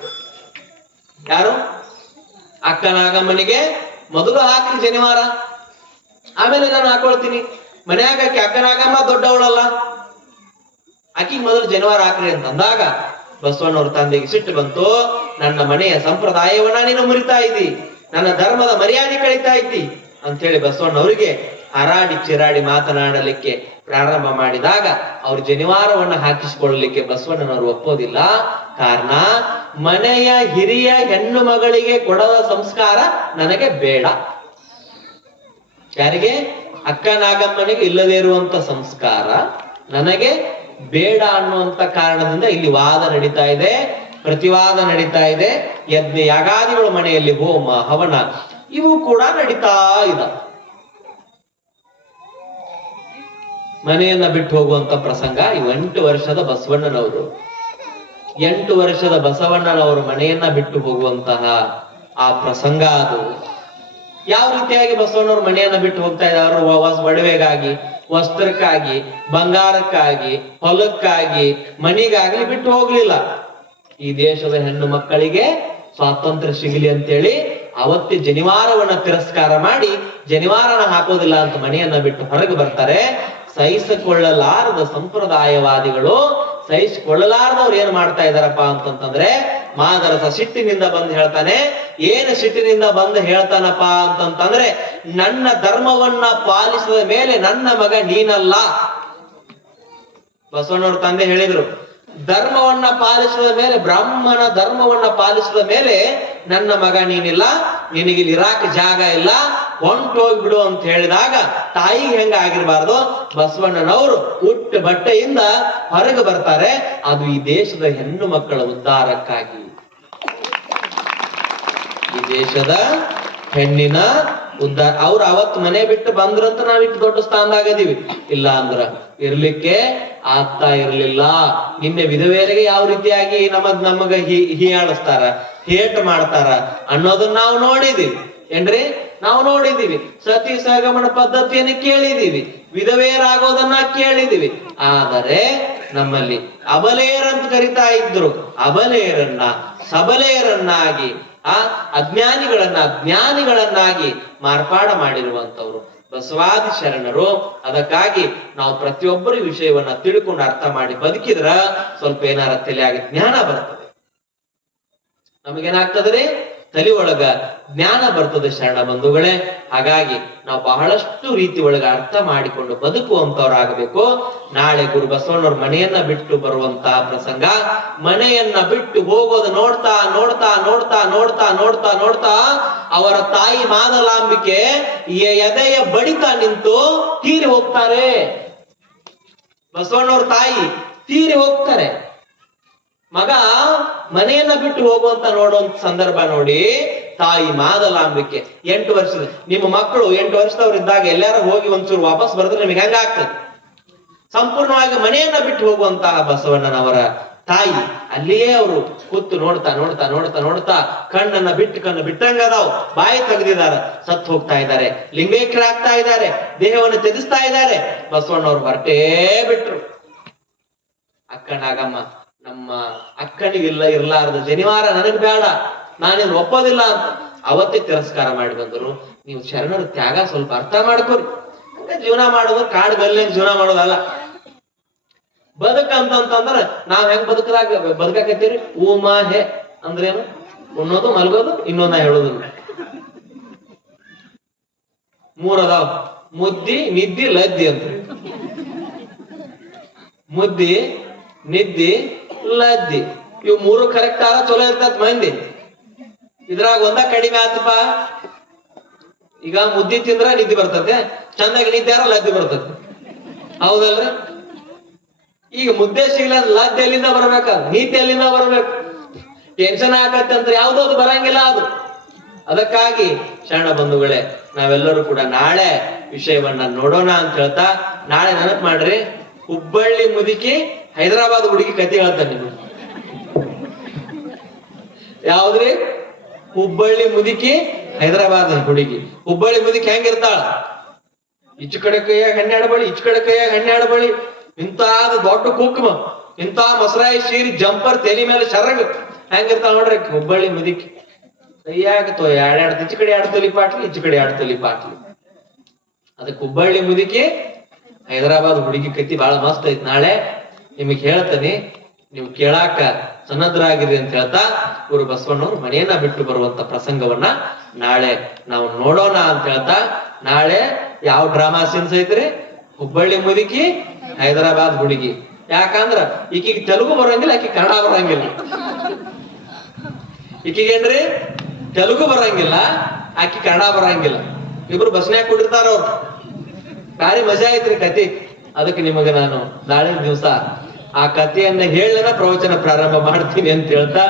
ಯಾರು? ಅಕ್ಕನಾಗಮ್ಮನಿಗೆ ಮೊದಲು ಹಾಕ್ರಿ ಜನಿವಾರ, ಆಮೇಲೆ ನಾನು ಹಾಕೊಳ್ತೀನಿ. ಮನೆಯಾಗ ಅಕ್ಕನಾಗಮ್ಮ ದೊಡ್ಡವಳಲ್ಲ, ಆಕಿಗೆ ಮೊದಲು ಜನಿವಾರ ಹಾಕ್ರಿ ಅಂತಂದಾಗ ಬಸವಣ್ಣವ್ರ ತಂದೆಗೆ ಸಿಟ್ಟು ಬಂತು. ನನ್ನ ಮನೆಯ ಸಂಪ್ರದಾಯವನ್ನ ನೀನು ಮುರಿತಾ ಇದ್ದಿ, ನನ್ನ ಧರ್ಮದ ಮರ್ಯಾದೆ ಕಳೀತಾ ಇದ್ದಿ ಅಂತ ಹೇಳಿ ಬಸವಣ್ಣವರಿಗೆ ಹಾರಾಡಿ ಚಿರಾಡಿ ಮಾತನಾಡಲಿಕ್ಕೆ ಪ್ರಾರಂಭ ಮಾಡಿದಾಗ ಅವ್ರ ಜನಿವಾರವನ್ನ ಹಾಕಿಸಿಕೊಳ್ಳಲಿಕ್ಕೆ ಬಸವಣ್ಣನವರು ಒಪ್ಪೋದಿಲ್ಲ. ಕಾರಣ, ಮನೆಯ ಹಿರಿಯ ಹೆಣ್ಣು ಮಗಳಿಗೆ ಕೊಡದ ಸಂಸ್ಕಾರ ನನಗೆ ಬೇಡ. ಯಾರಿಗೆ? ಅಕ್ಕ ನಾಗಮ್ಮನಿಗೆ ಇಲ್ಲದೇ ಇರುವಂತ ಸಂಸ್ಕಾರ ನನಗೆ ಬೇಡ ಅನ್ನುವಂತ ಕಾರಣದಿಂದ ಇಲ್ಲಿ ವಾದ ನಡೀತಾ ಇದೆ, ಪ್ರತಿವಾದ ನಡೀತಾ ಇದೆ. ಯಜ್ಞ ಯಾಗಾದಿಗಳು, ಮನೆಯಲ್ಲಿ ಹೋಮ ಹವನ ಇವು ಕೂಡ ನಡೀತಾ ಇದೆ. ಮನೆಯನ್ನ ಬಿಟ್ಟು ಹೋಗುವಂತ ಪ್ರಸಂಗ 8 ವರ್ಷದ ಬಸವಣ್ಣನವರು, 8 ವರ್ಷದ ಬಸವಣ್ಣನವರು ಮನೆಯನ್ನ ಬಿಟ್ಟು ಹೋಗುವಂತಹ ಆ ಪ್ರಸಂಗ ಅದು. ಯಾವ ರೀತಿಯಾಗಿ ಬಸವಣ್ಣವ್ರು ಮನೆಯನ್ನ ಬಿಟ್ಟು ಹೋಗ್ತಾ ಇದ್ದಾರೆ? ಒಡವೆಗಾಗಿ, ವಸ್ತ್ರಕ್ಕಾಗಿ, ಬಂಗಾರಕ್ಕಾಗಿ, ಹೊಲಕ್ಕಾಗಿ, ಮನಿಗಾಗ್ಲಿ ಬಿಟ್ಟು ಹೋಗ್ಲಿಲ್ಲ. ಈ ದೇಶದ ಹೆಣ್ಣು ಮಕ್ಕಳಿಗೆ ಸ್ವಾತಂತ್ರ್ಯ ಸಿಗಲಿ ಅಂತೇಳಿ ಅವತ್ತೇ ಜನಿವಾರವನ್ನ ತಿರಸ್ಕಾರ ಮಾಡಿ ಜನಿವಾರನ ಹಾಕೋದಿಲ್ಲ ಅಂತ ಮನೆಯನ್ನ ಬಿಟ್ಟು ಹೊರಗೆ ಬರ್ತಾರೆ. ಸಹಿಸಿಕೊಳ್ಳಲಾರದ ಸಂಪ್ರದಾಯವಾದಿಗಳು, ಸಹಿಸಿಕೊಳ್ಳಲಾರದವ್ರು ಏನ್ ಮಾಡ್ತಾ ಇದಾರಪ್ಪ ಅಂತಂತಂದ್ರೆ, ಮಾದರಸ ಸಿಟ್ಟಿನಿಂದ ಬಂದು ಹೇಳ್ತಾನೆ. ಏನು ಸಿಟ್ಟಿನಿಂದ ಬಂದು ಹೇಳ್ತಾನಪ್ಪ ಅಂತಂತಂದ್ರೆ, ನನ್ನ ಧರ್ಮವನ್ನ ಪಾಲಿಸಿದ ಮೇಲೆ ನನ್ನ ಮಗ ನೀನಲ್ಲ. ಬಸವಣ್ಣವ್ರ ತಂದೆ ಹೇಳಿದ್ರು, ಧರ್ಮವನ್ನ ಪಾಲಿಸಿದ ಮೇಲೆ, ಬ್ರಾಹ್ಮಣ ಧರ್ಮವನ್ನ ಪಾಲಿಸಿದ ಮೇಲೆ ನನ್ನ ಮಗ ನೀನಿಲ್ಲ, ನಿನಗಿಲ್ಲಿ ಇರಾಕ್ ಜಾಗ ಇಲ್ಲ, ಹೊಂಟೋಗ್ಬಿಡು ಅಂತ ಹೇಳಿದಾಗ ತಾಯಿಗೆ ಹೆಂಗ ಆಗಿರ್ಬಾರ್ದು, ಬಸವಣ್ಣನವರು ಉಟ್ಟ ಬಟ್ಟೆಯಿಂದ ಹೊರಗೆ ಬರ್ತಾರೆ. ಅದು ಈ ದೇಶದ ಹೆಣ್ಣು ಮಕ್ಕಳ ಉದ್ಧಾರಕ್ಕಾಗಿ, ಈ ದೇಶದ ಹೆಣ್ಣಿನ ಉದ್ಧಾರ. ಅವ್ರು ಅವತ್ತು ಮನೆ ಬಿಟ್ಟು ಬಂದ್ರಂತ ನಾವ್ ಇಟ್ಟು ದೊಡ್ಡ ಸ್ಥಾನದಾಗದೀವಿ. ಇಲ್ಲ ಅಂದ್ರ ಇರ್ಲಿಕ್ಕೆ ಆಗ್ತಾ ಇರ್ಲಿಲ್ಲ. ನಿನ್ನೆ ವಿಧವೆಯರಿಗೆ ಯಾವ ರೀತಿಯಾಗಿ ನಮಗ ಹೀಯಾಳಿಸ್ತಾರ, ಹೇಟ್ ಮಾಡ್ತಾರ ಅನ್ನೋದನ್ನ ನಾವು ನೋಡಿದೀವಿ ಏನ್ರಿ, ನಾವು ನೋಡಿದೀವಿ. ಸತಿ ಸಹಗಮನ ಪದ್ಧತಿಯನ್ನು ಕೇಳಿದೀವಿ, ವಿಧವೆಯರಾಗೋದನ್ನ ಕೇಳಿದೀವಿ. ಆದರೆ ನಮ್ಮಲ್ಲಿ ಅಬಲೆಯರಂತ ಕರಿತಾ ಇದ್ರು, ಅಬಲೆಯರನ್ನ ಸಬಲೆಯರನ್ನಾಗಿ, ಅಜ್ಞಾನಿಗಳನ್ನ ಜ್ಞಾನಿಗಳನ್ನಾಗಿ ಮಾರ್ಪಾಡ ಮಾಡಿರುವಂತವ್ರು ಬಸವಾದಿ ಶರಣರು. ಅದಕ್ಕಾಗಿ ನಾವು ಪ್ರತಿಯೊಬ್ಬರು ವಿಷಯವನ್ನ ತಿಳ್ಕೊಂಡು ಅರ್ಥ ಮಾಡಿ ಬದುಕಿದ್ರ ಸ್ವಲ್ಪ ಏನಾರ ತಲೆಯಾಗಿ ಜ್ಞಾನ ಬರ್ತದೆ. ನಮಗೇನಾಗ್ತದ್ರಿ? ತಲೆ ಒಳಗ ಜ್ಞಾನ ಬರ್ತದೆ ಶರಣ ಬಂಧುಗಳೇ. ಹಾಗಾಗಿ ನಾವು ಬಹಳಷ್ಟು ರೀತಿ ಒಳಗ ಅರ್ಥ ಮಾಡಿಕೊಂಡು ಬದುಕುವಂತವ್ರಾಗಬೇಕು. ನಾಳೆ ಗುರು ಬಸವಣ್ಣವ್ರ ಮನೆಯನ್ನ ಬಿಟ್ಟು ಬರುವಂತಹ ಪ್ರಸಂಗ, ಮನೆಯನ್ನ ಬಿಟ್ಟು ಹೋಗೋದು ನೋಡ್ತಾ ನೋಡ್ತಾ ನೋಡ್ತಾ ನೋಡ್ತಾ ನೋಡ್ತಾ ನೋಡ್ತಾ ಅವರ ತಾಯಿ ಮಾದಲಾಂಬಿಕೆ ಎದೆಯ ಬಡಿತ ನಿಂತು ತೀರಿ ಹೋಗ್ತಾರೆ. ಬಸವಣ್ಣವ್ರ ತಾಯಿ ತೀರಿ ಹೋಗ್ತಾರೆ. ಮಗ ಮನೆಯನ್ನ ಬಿಟ್ಟು ಹೋಗುವಂತ ನೋಡುವಂತ ಸಂದರ್ಭ ನೋಡಿ, ತಾಯಿ ಮಾದಲಾಂಬಿಕೆ 8 ವರ್ಷದ, ನಿಮ್ಮ ಮಕ್ಕಳು 8 ವರ್ಷದವ್ರು ಇದ್ದಾಗ ಎಲ್ಲಾರ ಹೋಗಿ ಒಂಚೂರು ವಾಪಸ್ ಬರೆದ್ರೆ ನಿಮಗೆ ಹೆಂಗಾಗ್ತದೆ? ಸಂಪೂರ್ಣವಾಗಿ ಮನೆಯನ್ನ ಬಿಟ್ಟು ಹೋಗುವಂತಹ ಬಸವಣ್ಣನವರ ತಾಯಿ ಅಲ್ಲಿಯೇ ಅವರು ಕೂತು ನೋಡ್ತಾ ನೋಡ್ತಾ ನೋಡ್ತಾ ನೋಡ್ತಾ ಕಣ್ಣು ಬಿಟ್ಟಂಗ ಅದಾವ್, ಬಾಯಿ ತೆಗೆದಿದ್ದಾರೆ, ಸತ್ತು ಹೋಗ್ತಾ ಇದ್ದಾರೆ, ಲಿಂಗೈಕ್ಯರಾಗ್ತಾ ಇದ್ದಾರೆ, ದೇಹವನ್ನು ತ್ಯಜಿಸ್ತಾ ಇದ್ದಾರೆ. ಬಸವಣ್ಣವ್ರು ಹೊರಟೇ ಬಿಟ್ರು. ಅಕ್ಕನಾಗಮ್ಮ ನಮ್ಮ ಅಕ್ಕನಿಗಿಲ್ಲ ಇರ್ಲಾರ್ದ ಜನಿವಾರ ನನಗ್ ಬೇಡ, ನಾನೇನು ಒಪ್ಪೋದಿಲ್ಲ ಅಂತ ಅವತ್ತೇ ತಿರಸ್ಕಾರ ಮಾಡಿ ಬಂದರು. ನೀವು ಶರಣರ ತ್ಯಾಗ ಸ್ವಲ್ಪ ಅರ್ಥ ಮಾಡ್ಕೊರಿ. ಹಂಗ ಜೀವನ ಮಾಡೋದು ಕಾಡು ಗಲ್ಲಿನ ಜೀವನ ಮಾಡೋದಲ್ಲ. ಬದುಕಂತಂದ್ರ ನಾವ್ ಹೆಂಗ್ ಬದುಕಾಕತ್ತೀರಿ? ಊಮ ಹೆ ಅಂದ್ರೇನು? ಉಣ್ಣೋದು, ಮಲ್ಗೋದು, ಇನ್ನೊಂದ ಹೇಳೋದು. ಮೂರದಾವ್: ಮುದ್ದಿ, ನಿದ್ದಿ, ಲದ್ದಿ ಅಂತ. ಮುದ್ದಿ, ನಿದ್ದಿ, ಲದ್ದಿ ಇವ್ ಮೂರು ಕರೆಕ್ಟ್ ಆದ ಚಲೋ ಇರ್ತತ್ ಮಂದಿ. ಇದ್ರಾಗ ಒಂದ ಕಡಿಮೆ ಆತಪ್ಪ. ಈಗ ಮುದ್ದಿ ತಿಂದ್ರ ನಿದ್ದೆ ಬರ್ತತೆ, ಚಂದಾಗಿ ನಿದ್ದೆ ಯಾರ ಲದ್ದಿ ಬರ್ತದೆ, ಹೌದಲ್ರಿ? ಈಗ ಮುದ್ದೆ ಸಿಗ್ಲ ಲದ್ದೆ ಎಲ್ಲಿಂದ ಬರ್ಬೇಕ, ನೀತಿ ಎಲ್ಲಿಂದ ಬರ್ಬೇಕು? ಟೆನ್ಷನ್ ಆಗತ್ತಂದ್ರೆ ಯಾವ್ದು ಅದು ಬರಂಗಿಲ್ಲ ಅದು. ಅದಕ್ಕಾಗಿ ಶರಣ ಬಂಧುಗಳೇ, ನಾವೆಲ್ಲರೂ ಕೂಡ ನಾಳೆ ವಿಷಯವನ್ನ ನೋಡೋಣ ಅಂತ ಹೇಳ್ತಾ, ನಾಳೆ ನೆನಪು ಮಾಡ್ರಿ, ಹುಬ್ಬಳ್ಳಿ ಮುದುಕಿ ಹೈದರಾಬಾದ್ ಹುಡುಗಿ ಕತೆ ಹೇಳ್ತಾನೆ ನಿಮ್ಗೆ. ಯಾವ್ದ್ರಿ? ಹುಬ್ಬಳ್ಳಿ ಮುದುಕಿ ಹೈದರಾಬಾದ್ ಹುಡುಗಿ. ಹುಬ್ಬಳ್ಳಿ ಮುದುಕಿ ಹೆಂಗಿರ್ತಾಳ? ಈಚು ಕಡೆ ಕೈಯಾಗ 12 ಬಳಿ, ಈಚು ಕಡೆ ಕೈಯಾಗ 12 ಬಳಿ, ಇಂತಾದ ದೊಡ್ಡ ಕುಕ್ಮ, ಇಂತ ಮಸರಾಯಿ ಸೀರಿ, ಜಂಪರ್, ತೆಲಿ ಮೇಲೆ ಶರಗ್, ಹೆಂಗಿರ್ತಾಳ ನೋಡ್ರಿ ಹುಬ್ಬಳ್ಳಿ ಮುದುಕಿ. ಕೈಯಾಗ ಎರಡು ಈಚು ಕಡೆ 2 ತೊಲಿ ಪಾಟ್ಲಿ, ಈಚು ಕಡೆ 2 ತೊಲಿ ಪಾಟ್ಲಿ. ಅದಕ್ಕೆ ಹುಬ್ಬಳ್ಳಿ ಮುದುಕಿ ಹೈದರಾಬಾದ್ ಹುಡುಗಿ ಕತ್ತಿ ಬಹಳ ಮಸ್ತ್ ಐತಿ. ನಾಳೆ ನಿಮಗ್ ಹೇಳ್ತಾನೆ, ನೀವು ಕೇಳಾಕ ಸನ್ನದ್ಧರಾಗಿರಿ ಅಂತ ಹೇಳ್ತಾ, ಗುರು ಬಸವಣ್ಣವ್ರು ಮನೆಯನ್ನ ಬಿಟ್ಟು ಬರುವಂತ ಪ್ರಸಂಗವನ್ನ ನಾಳೆ ನಾವು ನೋಡೋಣ ಅಂತ ಹೇಳ್ತಾ, ನಾಳೆ ಯಾವ ಡ್ರಾಮಾ ಸೀನ್ಸ್ ಐತ್ರಿ? ಹುಬ್ಬಳ್ಳಿ ಮುದುಕಿ ಹೈದರಾಬಾದ್ ಹುಡುಗಿ. ಯಾಕಂದ್ರ ಈಕಿಗೆ ತೆಲುಗು ಬರಂಗಿಲ್ಲ, ಆಕಿ ಕನ್ನಡ ಬರಂಗಿಲ್ಲ. ಈಕಿಗೇನ್ರಿ ತೆಲುಗು ಬರಂಗಿಲ್ಲ, ಆಕಿ ಕನ್ನಡ ಬರಂಗಿಲ್ಲ. ಇಬ್ರು ಬಸ್ನ್ಯಾಗ ಕೂಡಿರ್ತಾರ ಅವ್ರು. ಭಾರಿ ಮಜಾ ಐತ್ರಿ ಕತಿ. ಅದಕ್ಕೆ ನಿಮಗೆ ನಾನು ನಾಳೆ ದಿವಸ ಆ ಕಥೆಯನ್ನ ಹೇಳನ ಪ್ರವಚನ ಪ್ರಾರಂಭ ಮಾಡ್ತೀನಿ ಅಂತ ಹೇಳ್ತಾ,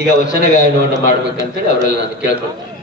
ಈಗ ವಚನ ಗಾಯನವನ್ನು ಮಾಡ್ಬೇಕಂತೇಳಿ ಅವರೆಲ್ಲ ನಾನು ಕೇಳ್ಕೊಳ್ತೀನಿ.